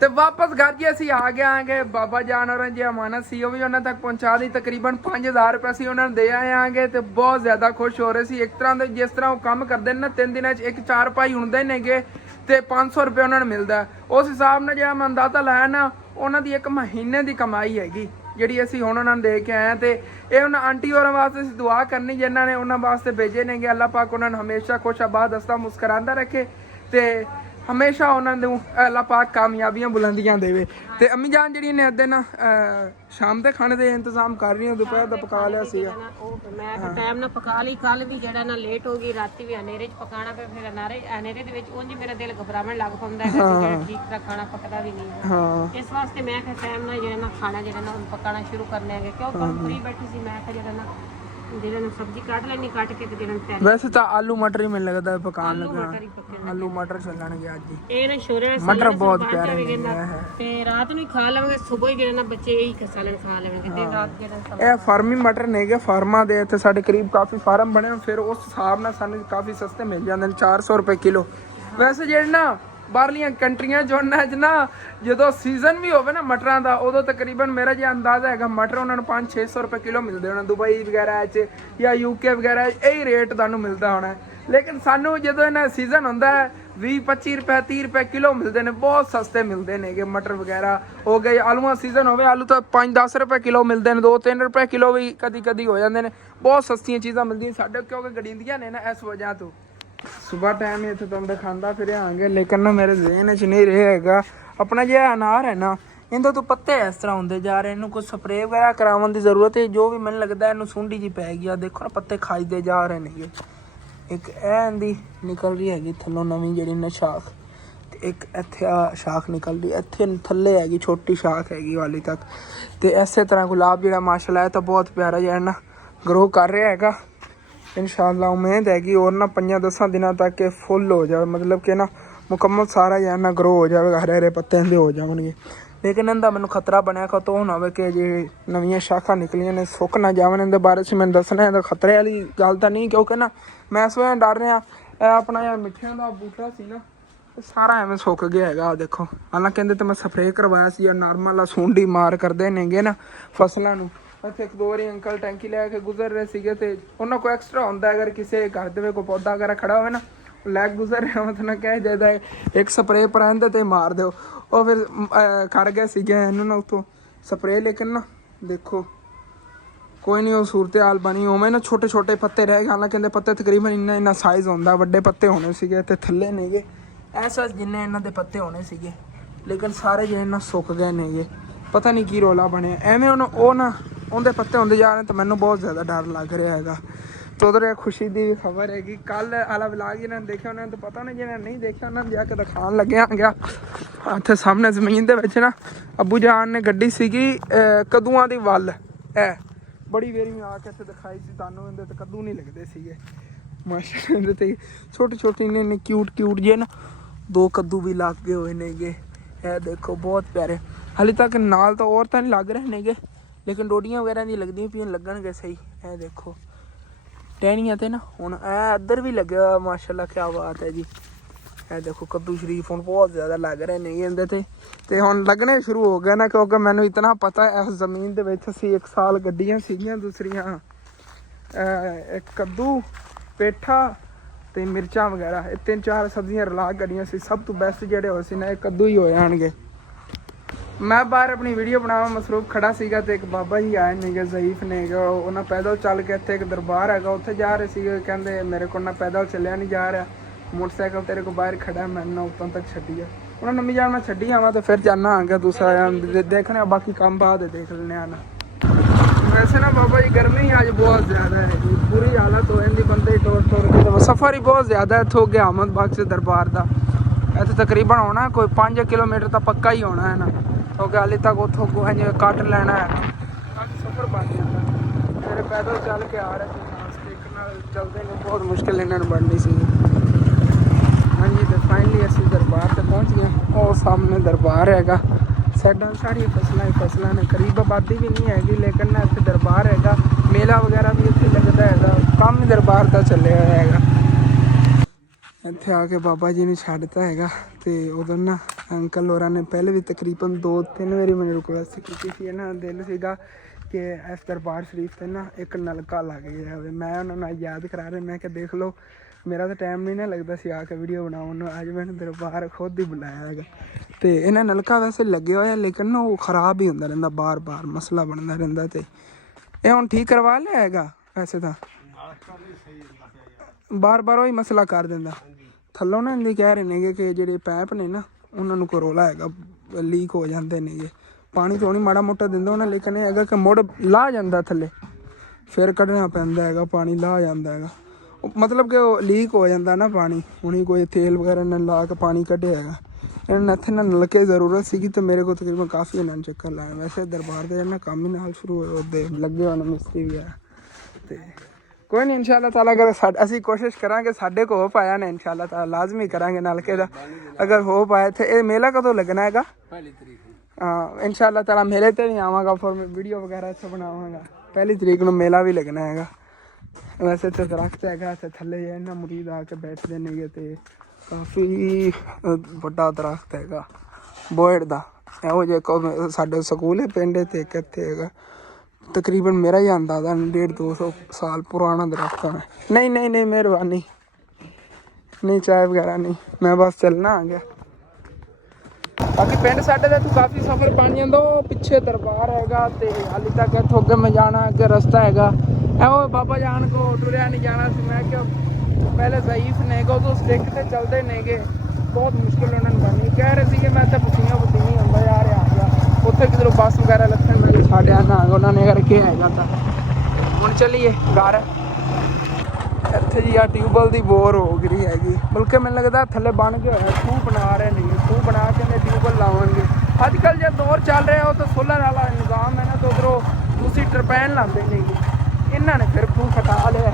तो वापस घर जी असी आ गए आगे। बाबा जान और जी अमानत सी भी उन्होंने तक पहुँचा दी, तकरीबन 5000 रुपये असी उन्होंने दे आए आगे। तो बहुत ज़्यादा खुश हो रहे थे। एक तरह के जिस तरह वो काम करते हैं ना 3 दिन एक 4 भाई होंगे नेगे तो 500 रुपये उन्होंने मिलता है। उस हिसाब ने जो मैं अंदाजा लाया ना उन्होंने 1 महीने की कमाई हैगी ਜਿਹੜੀ ਅਸੀਂ ਹੁਣ ਉਹਨਾਂ ਨੂੰ ਦੇ ਕੇ ਆਏ। ਤੇ ਇਹ ਉਹਨਾਂ ਆਂਟੀ ਹੋਰਾਂ ਵਾਸਤੇ ਅਸੀਂ ਦੁਆ ਕਰਨੀ ਜਿਨ੍ਹਾਂ ਨੇ ਉਹਨਾਂ ਵਾਸਤੇ ਭੇਜੇ ਨੇਗੇ। ਅੱਲਾਹ ਪਾਕ ਉਹਨਾਂ ਨੂੰ ਹਮੇਸ਼ਾ ਖੁਸ਼ ਆਬਾਦ ਹੱਸਦਾ ਮੁਸਕਰਾਉਂਦਾ ਰੱਖੇ। ਤੇ ਹਮੇਸ਼ਾ ਉਹਨਾਂ ਨੂੰ ਅੱਲਾਹ ਪਾਕ ਕਾਮਯਾਬੀਆਂ ਬੁਲੰਦੀਆਂ ਦੇਵੇ। ਤੇ ਅੰਮੀ ਜਾਨ ਜਿਹੜੀ ਨੇ ਅੱਧੇ ਨਾ ਸ਼ਾਮ ਦੇ ਖਾਣੇ ਦੇ ਇੰਤਜ਼ਾਮ ਕਰ ਰਹੀ ਹਾਂ, ਦੁਪਹਿਰ ਦਾ ਪਕਾ ਲਿਆ ਸੀਗਾ। ਮੈਂ ਤਾਂ ਟਾਈਮ ਨਾਲ ਪਕਾ ਲਈ, ਕੱਲ ਵੀ ਜਿਹੜਾ ਨਾ ਲੇਟ ਹੋ ਗਈ, ਰਾਤੀ ਵੀ ਹਨੇਰੇ 'ਚ ਪਕਾਉਣਾ ਪਿਆ। ਫਿਰ ਹਨੇਰੇ ਦੇ ਵਿੱਚ ਉਂਝ ਮੇਰਾ ਦਿਲ ਘਬਰਾਉਣ ਲੱਗ ਪੈਂਦਾ ਹੈ ਕਿ ਜਿਹੜਾ ਠੀਕ ਤਰ੍ਹਾਂ ਖਾਣਾ ਪੱਕਦਾ ਵੀ ਨਹੀਂ ਹੈ। ਹਾਂ ਇਸ ਵਾਸਤੇ ਮੈਂ ਕਿਹਾ ਟਾਈਮ ਨਾਲ ਜਿਹੜਾ ਨਾ ਖਾਣਾ ਜਿਹੜਾ ਨਾ ਹੁਣ ਪਕਾਉਣਾ ਸ਼ੁਰੂ ਕਰਨਾ ਹੈਗਾ, ਕਿਉਂ ਫਰੀ ਬੈਠੀ ਸੀ। ਮੈਂ ਕਿਹਾ ਜਿਹੜਾ ਨਾ ਸਬਜ਼ੀ ਕੱਟ ਲੈਣੀ, ਕੱਟ ਕੇ ਤੇ ਜਿਹੜਾ ਵੈਸੇ ਤਾਂ ਆਲੂ ਮਟਰ ਹੀ ਮੈਨੂੰ ਲੱਗਦਾ ਪਕਾਉਣ ਲੱਗਾ। ਮਟਰ ਹੀ ਪੱਕੇ ਆਲੂ ਮਟਰ ਚੱਲਣਗੇ ਅੱਜ ਹੀ। ਇਹ ਨਾ ਛੋਰੇ ਮਟਰ ਬਹੁਤ ਪਿਆਰੇ ਨੇ। ਤੇ ਰਾਤ ਨੂੰ ਹੀ ਖਾ ਲਵਾਂਗੇ, ਸਵੇਰ ਜਿਹੜਾ ਨਾ ਬੱਚੇ ਇਹੀ ਸਾਲਣ ਖਾ ਲੈਣਗੇ ਤੇ ਰਾਤ ਜਿਹੜਾ ਇਹ ਫਾਰਮੀ ਮਟਰ ਨੇਗੇ, ਫਾਰਮਾਂ ਦੇ ਇੱਥੇ ਸਾਡੇ ਕਰੀਬ ਕਾਫੀ ਫਾਰਮ ਬਣੇ ਹੋਏ, ਫਿਰ ਉਸ ਹਿਸਾਬ ਨਾਲ ਸਾਨੂੰ ਕਾਫੀ ਸਸਤੇ ਮਿਲ ਜਾਂਦੇ ਨੇ, 400 ਰੁਪਏ ਕਿਲੋ। ਵੈਸੇ ਜਿਹੜੇ ਨਾ ਬਾਹਰਲੀਆਂ ਕੰਟਰੀਆਂ 'ਚ ਉਹਨਾਂ 'ਚ ਨਾ ਜਦੋਂ ਸੀਜ਼ਨ ਵੀ ਹੋਵੇ ਨਾ ਮਟਰਾਂ ਦਾ, ਉਦੋਂ ਤਕਰੀਬਨ ਮੇਰਾ ਜੇ ਅੰਦਾਜ਼ਾ ਹੈਗਾ ਮਟਰ ਉਹਨਾਂ ਨੂੰ 500-600 ਰੁਪਏ ਕਿਲੋ ਮਿਲਦੇ ਹੋਣੇ। ਦੁਬਈ ਵਗੈਰਾ 'ਚ ਜਾਂ UK ਵਗੈਰਾ ਇਹੀ ਰੇਟ ਤੁਹਾਨੂੰ ਮਿਲਦਾ ਹੋਣਾ। ਲੇਕਿਨ ਸਾਨੂੰ ਜਦੋਂ ਇਹਨਾਂ ਸੀਜ਼ਨ ਹੁੰਦਾ ਹੈ 20-25 ਰੁਪਏ 30 ਰੁਪਏ ਕਿਲੋ ਮਿਲਦੇ ਨੇ, ਬਹੁਤ ਸਸਤੇ ਮਿਲਦੇ ਨੇਗੇ ਮਟਰ ਵਗੈਰਾ ਹੋ ਗਏ। ਆਲੂਆਂ ਸੀਜ਼ਨ ਹੋਵੇ ਆਲੂ ਤਾਂ 5-10 ਰੁਪਏ ਕਿਲੋ ਮਿਲਦੇ ਨੇ, 2-3 ਰੁਪਏ ਕਿਲੋ ਵੀ ਕਦੀ ਹੋ ਜਾਂਦੇ ਨੇ। ਬਹੁਤ ਸਸਤੀਆਂ ਚੀਜ਼ਾਂ ਮਿਲਦੀਆਂ ਸਾਡੇ, ਕਿਉਂਕਿ ਗੜੀਂਦੀਆਂ ਨੇ ਨਾ ਇਸ ਵਜ੍ਹਾ ਤੋਂ। ਸੁਬਹ ਟਾਈਮ ਹੀ ਇੱਥੇ ਤੁਹਾਨੂੰ ਦਿਖਾਉਂਦਾ ਫਿਰ ਆਵਾਂਗੇ, ਲੇਕਿਨ ਨਾ ਮੇਰੇ ਜ਼ਿਹਨ 'ਚ ਨਹੀਂ ਰਿਹਾ ਹੈਗਾ ਆਪਣਾ ਜਿਹੜਾ ਅਨਾਰ ਹੈ ਨਾ, ਇਹਦੇ ਤੋਂ ਪੱਤੇ ਇਸ ਤਰ੍ਹਾਂ ਹੁੰਦੇ ਜਾ ਰਹੇ, ਇਹਨੂੰ ਕੋਈ ਸਪਰੇਅ ਵਗੈਰਾ ਕਰਾਉਣ ਦੀ ਜ਼ਰੂਰਤ ਹੈ। ਜੋ ਵੀ ਮੈਨੂੰ ਲੱਗਦਾ ਇਹਨੂੰ ਸੁੰਡੀ ਜੀ ਪੈ ਗਈ ਆ, ਦੇਖੋ ਨਾ ਪੱਤੇ ਖਾਈਦੇ ਜਾ ਰਹੇ ਨੇਗੇ। ਇੱਕ ਇਹ ਇਹਦੀ ਨਿਕਲ ਰਹੀ ਹੈਗੀ ਥੱਲੋਂ ਨਵੀਂ ਜਿਹੜੀ ਨਾ ਸ਼ਾਖ, ਤੇ ਇੱਕ ਇੱਥੇ ਆ ਸ਼ਾਖ ਨਿਕਲ ਰਹੀ, ਇੱਥੇ ਥੱਲੇ ਹੈਗੀ ਛੋਟੀ ਸ਼ਾਖ ਹੈਗੀ ਵਾਲੀ ਤੱਕ। ਤੇ ਇਸੇ ਤਰ੍ਹਾਂ ਗੁਲਾਬ ਜਿਹੜਾ ਮਾਸ਼ਾਅੱਲਾ ਹੈ ਤਾਂ ਬਹੁਤ ਪਿਆਰਾ ਜਿਹੜਾ ਨਾ ਗਰੋ ਕਰ ਰਿਹਾ ਹੈਗਾ। इंशाअल्लाह उम्मीद है कि और ना 5-10 दिनों तक ये फुल हो जाए, मतलब कि ना मुकम्मल सारा जो है ना ग्रो हो जाएगा, हरे हरे पत्ते इनके हो जाएंगे। लेकिन इनका मैंने खतरा बनया तो होना हो कि जी नवी शाखा निकलियां ने सुक ना जावन, इनके बारे में मैंने दसना है। तो खतरे वाली गल तो नहीं, क्योंकि ना मैं इस वजह डर रहा अपना यार मिठिया का बूटा सी ना सारा एवं सुक गया है। देखो हालांकि कहते तो मैं स्प्रे करवाया सी, नॉर्मल सूंडी मार करते नेगे ना फसलों को। ਇੱਥੇ ਇੱਕ ਦੋ ਵਾਰੀ ਅੰਕਲ ਟੈਂਕੀ ਲੈ ਕੇ ਗੁਜ਼ਰ ਰਹੇ ਸੀਗੇ ਤੇ ਉਹਨਾਂ ਕੋਲ ਐਕਸਟਰਾ ਹੁੰਦਾ, ਅਗਰ ਕਿਸੇ ਘਰ ਦੇ ਵਿੱਚ ਕੋਈ ਪੌਦਾ ਵਗੈਰਾ ਖੜਾ ਹੋਵੇ ਨਾ ਲੈ ਗੁਜ਼ਰ ਰਿਹਾ ਮਤਲਬ ਕਹਿ ਜਾਇਦਾ ਇੱਕ ਸਪਰੇ ਪਰਾਂਦੇ ਤੇ ਮਾਰ ਦਿਓ। ਉਹ ਫਿਰ ਖੜ ਗਏ ਸੀਗੇ ਇਹਨੂੰ ਨਾ ਉੱਥੋਂ ਸਪਰੇ, ਲੇਕਿਨ ਨਾ ਦੇਖੋ ਕੋਈ ਨਹੀਂ ਉਹ ਸੂਰਤ ਹਾਲ ਬਣੀ ਉਵੇਂ ਨਾ ਛੋਟੇ ਛੋਟੇ ਪੱਤੇ ਰਹਿ ਗਏ। ਹਾਲਾਂਕਿ ਕਹਿੰਦੇ ਪੱਤੇ ਤਕਰੀਬਨ ਇੰਨਾ ਸਾਈਜ਼ ਹੁੰਦਾ, ਵੱਡੇ ਪੱਤੇ ਹੋਣੇ ਸੀਗੇ ਤੇ ਥੱਲੇ ਨੇਗੇ ਐਸਾ ਜਿੰਨੇ ਇਹਨਾਂ ਦੇ ਪੱਤੇ ਹੋਣੇ ਸੀਗੇ, ਲੇਕਿਨ ਸਾਰੇ ਜਿਹੜੇ ਨਾ ਸੁੱਕ ਗਏ ਨੇਗੇ। ਪਤਾ ਨਹੀਂ ਕੀ ਰੌਲਾ ਬਣਿਆ ਐਵੇਂ ਉਹ ਨਾ ਉਹਦੇ ਪੱਤੇ ਹੁੰਦੇ ਜਾ ਰਹੇ ਤਾਂ ਮੈਨੂੰ ਬਹੁਤ ਜ਼ਿਆਦਾ ਡਰ ਲੱਗ ਰਿਹਾ ਹੈਗਾ। ਤੇ ਉਧਰ ਖੁਸ਼ੀ ਦੀ ਖਬਰ ਹੈਗੀ, ਕੱਲ ਵਾਲਾ ਵਲਾਗ ਇਹਨਾਂ ਨੇ ਦੇਖਿਆ ਉਹਨਾਂ ਨੂੰ ਤਾਂ ਪਤਾ ਨਹੀਂ, ਜਿਹਨਾਂ ਨਹੀਂ ਦੇਖਿਆ ਉਹਨਾਂ ਨੂੰ ਜਾ ਕੇ ਦਿਖਾਉਣ ਲੱਗਿਆ ਗਿਆ। ਇੱਥੇ ਸਾਹਮਣੇ ਜ਼ਮੀਨ ਦੇ ਵਿੱਚ ਨਾ ਅੱਬੂ ਜਾਨ ਨੇ ਗੱਡੀ ਸੀਗੀ ਕੱਦੂਆਂ ਦੀ ਵੱਲ, ਇਹ ਬੜੀ ਵਾਰੀ ਮੈਂ ਆ ਕੇ ਇੱਥੇ ਦਿਖਾਈ ਸੀ ਤੁਹਾਨੂੰ। ਇਹਦੇ ਤੇ ਕੱਦੂ ਨਹੀਂ ਲੱਗਦੇ ਸੀਗੇ ਮਾਸ਼ਾਅੱਲਾ, ਇਹਦੇ ਤੇ ਛੋਟੇ ਛੋਟੇ ਇੰਨੇ ਕਿਊਟ ਜੇ ਨਾ 2 ਕੱਦੂ ਵੀ ਲੱਗ ਗਏ ਹੋਏ ਨੇਗੇ। ਇਹ ਦੇਖੋ ਬਹੁਤ ਪਿਆਰੇ, ਹਾਲੇ ਤੱਕ ਨਾਲ ਤਾਂ ਹੋਰ ਤਾਂ ਨਹੀਂ ਲੱਗ ਰਹੇ ਨੇਗੇ, ਲੇਕਿਨ ਡੋਡੀਆਂ ਵਗੈਰਾ ਦੀ ਲੱਗਦੀਆਂ ਪਈਆਂ, ਲੱਗਣਗੇ ਸਹੀ। ਇਹ ਦੇਖੋ ਟਹਿਣੀਆਂ ਤੇ ਨਾ ਹੁਣ ਇਹ ਇੱਧਰ ਵੀ ਲੱਗਿਆ ਮਾਸ਼ਾਅੱਲਾ, ਕਿਆ ਬਾਤ ਹੈ ਜੀ। ਇਹ ਦੇਖੋ ਕੱਦੂ ਸ਼ਰੀਫ ਹੁਣ ਬਹੁਤ ਜ਼ਿਆਦਾ ਲੱਗ ਰਹੇ ਨੇ ਇਹਦੇ ਤੇ ਹੁਣ ਲੱਗਣੇ ਸ਼ੁਰੂ ਹੋ ਗਏ ਨਾ, ਕਿਉਂਕਿ ਮੈਨੂੰ ਇਤਨਾ ਪਤਾ ਇਸ ਜ਼ਮੀਨ ਦੇ ਵਿੱਚ ਅਸੀਂ 1 ਸਾਲ ਗੱਡੀਆਂ ਸੀਗੀਆਂ ਦੂਸਰੀਆਂ ਇੱਕ ਕੱਦੂ ਪੇਠਾ ਤੇ ਮਿਰਚਾਂ ਵਗੈਰਾ, ਇਹ 3-4 ਸਬਜ਼ੀਆਂ ਰਲਾ ਗੱਡੀਆਂ ਸੀ। ਸਭ ਤੋਂ ਬੈਸਟ ਜਿਹੜੇ ਹੋਏ ਸੀ ਨਾ ਇਹ ਕੱਦੂ ਹੀ ਹੋਏ ਆਣਗੇ। ਮੈਂ ਬਾਹਰ ਆਪਣੀ ਵੀਡੀਓ ਬਣਾਵਾਂ ਮਸਰੂਫ ਖੜਾ ਸੀਗਾ ਤੇ ਇੱਕ ਬਾਬਾ ਜੀ ਆਏ ਨੇਗੇ ਜ਼ਈਫ ਨੇਗਾ, ਉਹਨਾਂ ਪੈਦਲ ਚੱਲ ਕੇ ਇੱਥੇ ਇੱਕ ਦਰਬਾਰ ਹੈਗਾ ਉੱਥੇ ਜਾ ਰਹੇ ਸੀਗੇ। ਕਹਿੰਦੇ ਮੇਰੇ ਕੋਲ ਨਾ ਪੈਦਲ ਚੱਲਿਆ ਨਹੀਂ ਜਾ ਰਿਹਾ, ਮੋਟਰਸਾਈਕਲ ਤੇਰੇ ਕੋਲ ਬਾਹਰ ਖੜਾ, ਮੈਂ ਨਾ ਉੱਤੋਂ ਤੱਕ ਛੱਡੀ ਆ। ਉਹਨਾਂ ਨਵੀਂ ਜਾਣ ਮੈਂ ਛੱਡੀ ਆਵਾਂ ਤੇ ਫਿਰ ਜਾਣਾ ਆ ਗਿਆ ਦੂਸਰਾ ਦੇਖਣੇ, ਬਾਕੀ ਕੰਮ ਬਾਅਦ ਦੇਖ ਲੈਣੇ ਆ ਨਾ। ਵੈਸੇ ਨਾ ਬਾਬਾ ਜੀ ਗਰਮੀ ਅੱਜ ਬਹੁਤ ਜ਼ਿਆਦਾ ਹੈ ਜੀ, ਬੁਰੀ ਹਾਲਤ ਹੋ ਜਾਂਦੀ ਬੰਦੇ ਟੋਰ ਕੇ। ਸਫ਼ਰ ਹੀ ਬਹੁਤ ਜ਼ਿਆਦਾ ਇੱਥੋਂ ਅੱਗੇ ਅਹਿਮਦ ਬਾਗ ਸੇ ਦਰਬਾਰ ਦਾ, ਇੱਥੇ ਤਕਰੀਬਨ ਹੋਣਾ ਕੋਈ 5 ਕਿਲੋਮੀਟਰ ਤਾਂ ਪੱਕਾ ਹੀ ਹੋਣਾ ਹੈ ਨਾ, ਕਿਉਂਕਿ ਹਾਲੇ ਤੱਕ ਉੱਥੋਂ ਕੱਟ ਲੈਣਾ ਹੈ। ਸਫ਼ਰ ਬਣ ਜਾਂਦਾ, ਮੇਰੇ ਪੈਦਲ ਚੱਲ ਕੇ ਆ ਰਹੇ ਸੀ, ਸਟੇਕ ਨਾਲ ਚੱਲਦੇ ਨੇ, ਬਹੁਤ ਮੁਸ਼ਕਿਲ ਇਹਨਾਂ ਨੂੰ ਬਣਨੀ ਸੀ। ਹਾਂਜੀ ਤੇ ਫਾਈਨਲੀ ਅਸੀਂ ਦਰਬਾਰ ਤੇ ਪਹੁੰਚ ਗਏ। ਉਹ ਸਾਹਮਣੇ ਦਰਬਾਰ ਹੈਗਾ, ਸਾਡਾ ਸਾਰੀਆਂ ਫਸਲਾਂ ਨੇ, ਕਰੀਬ ਆਬਾਦੀ ਵੀ ਨਹੀਂ ਹੈਗੀ, ਲੇਕਿਨ ਨਾ ਇੱਥੇ ਦਰਬਾਰ ਹੈਗਾ, ਮੇਲਾ ਵਗੈਰਾ ਵੀ ਇੱਥੇ ਲੱਗਦਾ ਹੈਗਾ, ਕੰਮ ਹੀ ਦਰਬਾਰ ਦਾ ਚੱਲਿਆ ਹੋਇਆ ਹੈਗਾ। ਇੱਥੇ ਆ ਕੇ ਬਾਬਾ ਜੀ ਨੇ ਛੱਡਤਾ ਹੈਗਾ ਤੇ ਉਦੋਂ ਨਾ ਅੰਕਲ ਹੋਰਾਂ ਨੇ ਪਹਿਲੇ ਵੀ ਤਕਰੀਬਨ 2-3 ਵਾਰੀ ਮੈਨੂੰ ਰਿਕੁਐਸਟ ਕੀਤੀ ਸੀ, ਇਹਨਾਂ ਦਾ ਦਿਲ ਸੀਗਾ ਕਿ ਇਸ ਦਰਬਾਰ ਸ਼ਰੀਫ 'ਤੇ ਨਾ ਇੱਕ ਨਲਕਾ ਲੱਗ ਗਿਆ ਹੋਵੇ। ਮੈਂ ਉਹਨਾਂ ਨਾਲ ਯਾਦ ਕਰਾ ਰਿਹਾ, ਮੈਂ ਕਿਹਾ ਦੇਖ ਲਓ ਮੇਰਾ ਤਾਂ ਟਾਈਮ ਨਹੀਂ ਨਾ ਲੱਗਦਾ ਸੀ ਆ ਕੇ ਵੀਡੀਓ ਬਣਾਉਣ ਨੂੰ, ਅੱਜ ਮੈਨੂੰ ਦਰਬਾਰ ਖੁਦ ਹੀ ਬੁਲਾਇਆ ਹੈਗਾ। ਤੇ ਇਹਨਾਂ ਨਲਕਾ ਵੈਸੇ ਲੱਗਿਆ ਹੋਇਆ, ਲੇਕਿਨ ਨਾ ਉਹ ਖ਼ਰਾਬ ਹੀ ਹੁੰਦਾ ਰਹਿੰਦਾ, ਬਾਰ-ਬਾਰ ਮਸਲਾ ਬਣਦਾ ਰਹਿੰਦਾ। ਤੇ ਇਹ ਹੁਣ ਠੀਕ ਕਰਵਾ ਲਿਆ ਹੈਗਾ, ਵੈਸੇ ਤਾਂ ਬਾਰ-ਬਾਰ ਉਹੀ ਮਸਲਾ ਕਰ ਦਿੰਦਾ, ਥੱਲੋਂ ਨਾ ਇਹਦੀ ਕਹਿ ਰਹੇ ਨੇਗੇ ਕਿ ਜਿਹੜੇ ਪੈਪ ਨੇ ਨਾ ਉਹਨਾਂ ਨੂੰ ਕਰੋਲਾ ਹੈਗਾ, ਲੀਕ ਹੋ ਜਾਂਦੇ ਨੇਗੇ। ਪਾਣੀ ਥੋੜੀ ਮਾੜਾ ਮੋਟਾ ਦਿੰਦਾ ਉਹਨਾਂ, ਲੇਕਿਨ ਇਹ ਹੈਗਾ ਕਿ ਮੁੜ ਲਾਹ ਜਾਂਦਾ ਥੱਲੇ, ਫਿਰ ਕੱਢਣਾ ਪੈਂਦਾ ਹੈਗਾ, ਪਾਣੀ ਲਾਹ ਜਾਂਦਾ ਹੈਗਾ। ਮਤਲਬ ਕਿ ਉਹ ਲੀਕ ਹੋ ਜਾਂਦਾ ਨਾ ਪਾਣੀ। ਹੁਣੀ ਕੋਈ ਤੇਲ ਵਗੈਰਾ ਨਾਲ ਲਾ ਕੇ ਪਾਣੀ ਕੱਢਿਆ ਹੈਗਾ। ਇਹਨਾਂ ਨੇ ਇੱਥੇ ਨਾ ਨਲਕੇ ਜ਼ਰੂਰਤ ਸੀਗੀ ਤੇ ਮੇਰੇ ਕੋਲ ਤਕਰੀਬਨ ਕਾਫੀ ਇਹਨਾਂ ਨੇ ਚੱਕਰ ਲਾਇਆ। ਵੈਸੇ ਦਰਬਾਰ ਦੇ ਨਾ ਕੰਮ ਹੀ ਨਾਲ ਸ਼ੁਰੂ ਹੋਏ ਉਹਦੇ ਲੱਗੇ ਹੋਏ ਨੇ ਮਿਸਤਰੀ ਵਗੈਰਾ। ਤੇ ਕੋਈ ਨਹੀਂ, ਇਨਸ਼ਾਅੱਲਾ ਤਾਲਾ ਅਗਰ ਅਸੀਂ ਕੋਸ਼ਿਸ਼ ਕਰਾਂਗੇ, ਸਾਡੇ ਕੋਲ ਹੋ ਪਾਇਆ ਨੇ ਇਨਸ਼ਾਅੱਲਾ ਤਾਲਾ ਲਾਜ਼ਮੀ ਕਰਾਂਗੇ ਨਲਕੇ ਦਾ। ਅਗਰ ਹੋ ਪਾਇਆ ਇੱਥੇ। ਇਹ ਮੇਲਾ ਕਦੋਂ ਲੱਗਣਾ ਹੈਗਾ? 1 ਤਰੀਕ। ਹਾਂ ਇਨਸ਼ਾਅੱਲਾ ਤਾਲਾ ਮੇਲੇ ਤੇ ਵੀ ਆਵਾਂਗਾ, ਫਿਰ ਮੈਂ ਵੀਡੀਓ ਵਗੈਰਾ ਇੱਥੇ ਬਣਾਵਾਂਗਾ। 1 ਤਰੀਕ ਨੂੰ ਮੇਲਾ ਵੀ ਲੱਗਣਾ ਹੈਗਾ। ਵੈਸੇ ਤਾਂ ਦਰਖਤ ਹੈਗਾ ਇੱਥੇ ਥੱਲੇ, ਇਹਨਾਂ ਮੁਰੀਦ ਆ ਕੇ ਬੈਠਦੇ ਨੇਗੇ ਤੇ ਕਾਫੀ ਵੱਡਾ ਦਰਖਤ ਹੈਗਾ ਬੋਇਡ ਦਾ। ਇਹੋ ਜਿਹੇ ਸਾਡੇ ਸਕੂਲ ਹੈ ਪਿੰਡ ਤੇ ਇੱਕ ਇੱਥੇ ਹੈਗਾ, ਤਕਰੀਬਨ ਮੇਰਾ ਹੀ ਅੰਦਾਜ਼ਾ 150-200 ਸਾਲ ਪੁਰਾਣਾ ਦਰਖਤ ਹੋਣਾ। ਨਹੀਂ ਨਹੀਂ ਨਹੀਂ, ਮਿਹਰਬਾਨੀ ਨਹੀਂ, ਚਾय ਵਗੈਰਾ ਨਹੀਂ, ਮੈਂ ਬਸ ਚੱਲਣਾ ਆ ਗਿਆ। ਬਾਕੀ ਪਿੰਡ ਸਾਡੇ ਦਾ ਤੂੰ ਕਾਫੀ ਸਫ਼ਰ ਬਣ ਜਾਂਦਾ। ਉਹ ਪਿੱਛੇ ਦਰਬਾਰ ਹੈਗਾ ਤੇ ਹਾਲੇ ਤੱਕ ਇੱਥੋਂ ਅੱਗੇ ਮੈਂ ਜਾਣਾ, ਅੱਗੇ ਰਸਤਾ ਹੈਗਾ। ਉਹ ਬਾਬਾ ਜਾਨ ਕੋ ਟੁਰਿਆ ਨਹੀਂ ਜਾਣਾ ਸੀ। ਮੈਂ ਕਿਹਾ ਪਹਿਲੇ ਜ਼ਈਫ ਨੇਗੇ, ਉਦੋਂ ਸਟਿਕ ਤੇ ਚੱਲਦੇ ਨੇਗੇ, ਬਹੁਤ ਮੁਸ਼ਕਿਲ ਉਹਨਾਂ ਨੂੰ ਬਣਨੀ। ਕਹਿ ਰਹੇ ਸੀਗੇ ਮੈਂ ਤਾਂ ਪਸੀਨਾ ਹੁੰਦਾ ਯਾਰ ਆ ਗਿਆ। ਉੱਥੇ ਕਿਧਰੋਂ ਬੱਸ ਵਗੈਰਾ ਲੱਥਣ ਮੈਂ ਸਾਡਿਆਂ ਨਾ ਉਹਨਾਂ ਨੇ ਕਰਕੇ ਹੈਗਾ। ਤਾਂ ਹੁਣ ਚੱਲੀਏ ਘਰ। ਇੱਥੇ ਜੀ ਆ ਟਿਊਬਵੈੱਲ ਦੀ ਬੋਰ ਹੋ ਗਈ ਹੈਗੀ, ਬਲਕਿ ਮੈਨੂੰ ਲੱਗਦਾ ਥੱਲੇ ਬਣ ਕੇ ਹੋਇਆ, ਖੂਹ ਬਣਾ ਰਹੇ ਨੇ। ਖੂਹ ਬਣਾ ਕੇ ਨੇ ਟਿਊਬਵੈੱਲ ਲਾਵਾਂਗੇ। ਅੱਜ ਕੱਲ੍ਹ ਜੇ ਦੌਰ ਚੱਲ ਰਿਹਾ ਉਹ ਤਾਂ ਸੋਲਰ ਵਾਲਾ ਨਿਜ਼ਾਮ ਹੈ ਨਾ, ਤਾਂ ਉੱਧਰੋਂ ਦੂਸਰੀ ਟਰਪੈਨ ਲਾਉਂਦੇ ਨੇਗੇ। ਇਹਨਾਂ ਨੇ ਫਿਰ ਖੂਹ ਖਟਾ ਲਿਆ।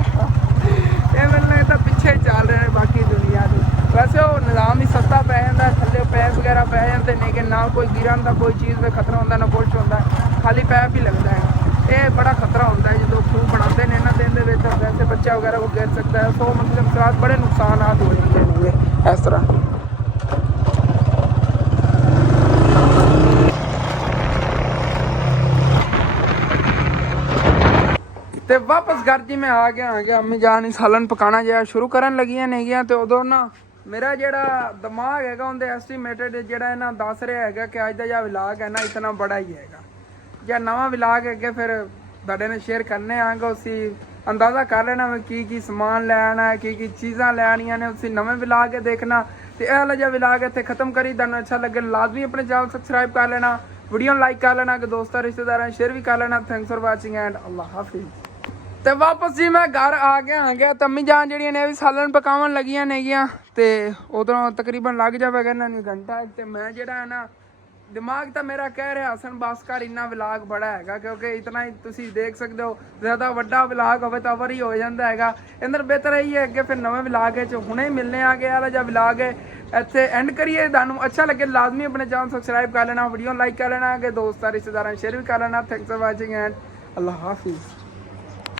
ਇਹ ਮੈਨੂੰ ਲੱਗਦਾ ਪਿੱਛੇ ਚੱਲ ਰਿਹਾ ਬਾਕੀ ਦੁਨੀਆ ਦੇ। ਵੈਸੇ ਉਹ ਨਿਜ਼ਾਮ ਹੀ ਸਸਤਾ ਪੈ ਜਾਂਦਾ, ਥੱਲੇ ਪੈਪ ਵਗੈਰਾ ਪੈ ਜਾਂਦੇ ਨੇ ਕਿ ਨਾ ਕੋਈ ਗਿਰਨ ਦਾ ਕੋਈ ਚੀਜ਼ ਦਾ ਖਤਰਾ ਹੁੰਦਾ ਨਾ ਕੁਛ ਹੁੰਦਾ, ਖਾਲੀ ਪੈਪ ਹੀ ਲੱਗਦਾ ਹੈ। ਇਹ ਬੜਾ ਖਤਰਾ ਹੁੰਦਾ ਹੈ ਜਦੋਂ ਖੂਹ ਬਣਾਉਂਦੇ ਨੇ ਇਹਨਾਂ ਦਿਨ ਦੇ ਵਿੱਚ। ਵੈਸੇ ਬੱਚਾ ਵਗੈਰਾ ਉਹ ਗਿਰ ਸਕਦਾ ਹੈ। 100 ਮਤਲਬ ਰਾਤ ਬੜੇ ਨੁਕਸਾਨਾਤ ਹੋ ਜਾਂਦੇ ਨੇ ਇਸ ਤਰ੍ਹਾਂ। ਤੇ ਵਾਪਸ ਘਰ ਜੀ ਮੈਂ ਆ ਗਿਆ। ਅੰਮੀ ਜਾਨ ਸਾਲਨ ਪਕਾਣਾ ਜਿਹਾ ਸ਼ੁਰੂ ਕਰਨ ਲੱਗੀਆਂ ਨੇਗੀਆਂ। ਤੇ ਉਦੋਂ ਨਾ ਮੇਰਾ ਜਿਹੜਾ ਦਿਮਾਗ ਹੈਗਾ ਉਹਦੇ ਐਸਟੀਮੇਟਡ ਜਿਹੜਾ ਇਹਨਾਂ ਦੱਸ ਰਿਹਾ ਹੈਗਾ ਕਿ ਅੱਜ ਦਾ ਜਿਹੜਾ ਵਿਲਾਗ ਹੈ ਨਾ ਇਤਨਾ ਬੜਾ ਹੀ ਹੈਗਾ। ਜਾਂ ਨਵਾਂ ਵਿਲਾਗ ਅੱਗੇ ਫਿਰ ਤੁਹਾਡੇ ਨਾਲ ਸ਼ੇਅਰ ਕਰਨੇ ਆਂਗਾ। ਉਸੀ ਅੰਦਾਜ਼ਾ ਕਰ ਲੈਣਾ ਮੈਂ ਕੀ ਸਮਾਨ ਲੈ ਆਉਣਾ ਹੈ, ਕੀ ਚੀਜ਼ਾਂ ਲੈਣੀਆਂ ਨੇ। ਉਸੀ ਨਵੇਂ ਵਿਲਾਗ ਕੇ ਦੇਖਣਾ। ਤੇ ਇਹ ਵਾਲਾ ਜਿਹਾ ਵਿਲਾਗ ਇੱਥੇ ਖਤਮ ਕਰੀ। ਤੁਹਾਨੂੰ ਅੱਛਾ ਲੱਗੇ ਲਾਜ਼ਮੀ ਆਪਣੇ ਚੈਨਲ ਸਬਸਕ੍ਰਾਈਬ ਕਰ ਲੈਣਾ, ਵੀਡੀਓ ਨੂੰ ਲਾਈਕ ਕਰ ਲੈਣਾ, ਕਿ ਦੋਸਤਾਂ ਰਿਸ਼ਤੇਦਾਰਾਂ ਸ਼ੇਅਰ ਵੀ ਕਰ ਲੈਣਾ। ਥੈਂਕਸ ਫॉर ਵਾਚਿੰਗ ਐਂਡ ਅੱਲਾ ਹਾਫਿਜ਼। ਤੇ ਵਾਪਸ ਜੀ ਮੈਂ ਘਰ ਆ ਗਿਆ। ਤੇ ਅੰਮੀ ਜਾਨ ਜਿਹੜੀਆਂ ਨੇ ਇਹ ਵੀ ਸਾਲਨ ਪਕਾਉਣ ਲੱਗੀਆਂ ਨੇਗੀਆਂ। ਤੇ ਉਧਰੋਂ ਤਕਰੀਬਨ ਲੱਗ ਜਾਵੇਗਾ ਇਹਨਾਂ ਨੂੰ ਘੰਟਾ। ਤੇ ਮੈਂ ਜਿਹੜਾ ਹੈ ਨਾ ਦਿਮਾਗ ਤਾਂ ਮੇਰਾ ਕਹਿ ਰਿਹਾ ਹਸਨ ਬਸ ਕਰ, ਇੰਨਾ ਵਿਲਾਗ ਬੜਾ ਹੈਗਾ, ਕਿਉਂਕਿ ਇਤਨਾ ਹੀ ਤੁਸੀਂ ਦੇਖ ਸਕਦੇ ਹੋ। ਜ਼ਿਆਦਾ ਵੱਡਾ ਵਿਲਾਗ ਹੋਵੇ ਤਾਂ ਅਵਰ ਹੀ ਹੋ ਜਾਂਦਾ ਹੈਗਾ। ਇੰਦਰ ਬਿਹਤਰ ਇਹੀ ਹੈ ਅੱਗੇ ਫਿਰ ਨਵੇਂ ਵਿਲਾਗ 'ਚ ਹੁਣੇ ਮਿਲਣੇ ਆ ਗਿਆ ਵਾਲਾ ਜਿਹਾ ਵਿਲਾਗ ਹੈ। ਇੱਥੇ ਐਂਡ ਕਰੀਏ। ਤੁਹਾਨੂੰ ਅੱਛਾ ਲੱਗੇ ਲਾਜ਼ਮੀ ਆਪਣੇ ਚੈਨਲ ਸਬਸਕ੍ਰਾਈਬ ਕਰ ਲੈਣਾ, ਵੀਡੀਓ ਲਾਈਕ ਕਰ ਲੈਣਾ, ਕਿ ਦੋਸਤਾਂ ਰਿਸ਼ਤੇਦਾਰਾਂ ਸ਼ੇਅਰ ਵੀ ਕਰ ਲੈਣਾ। Thanks for watching and Allah Hafiz.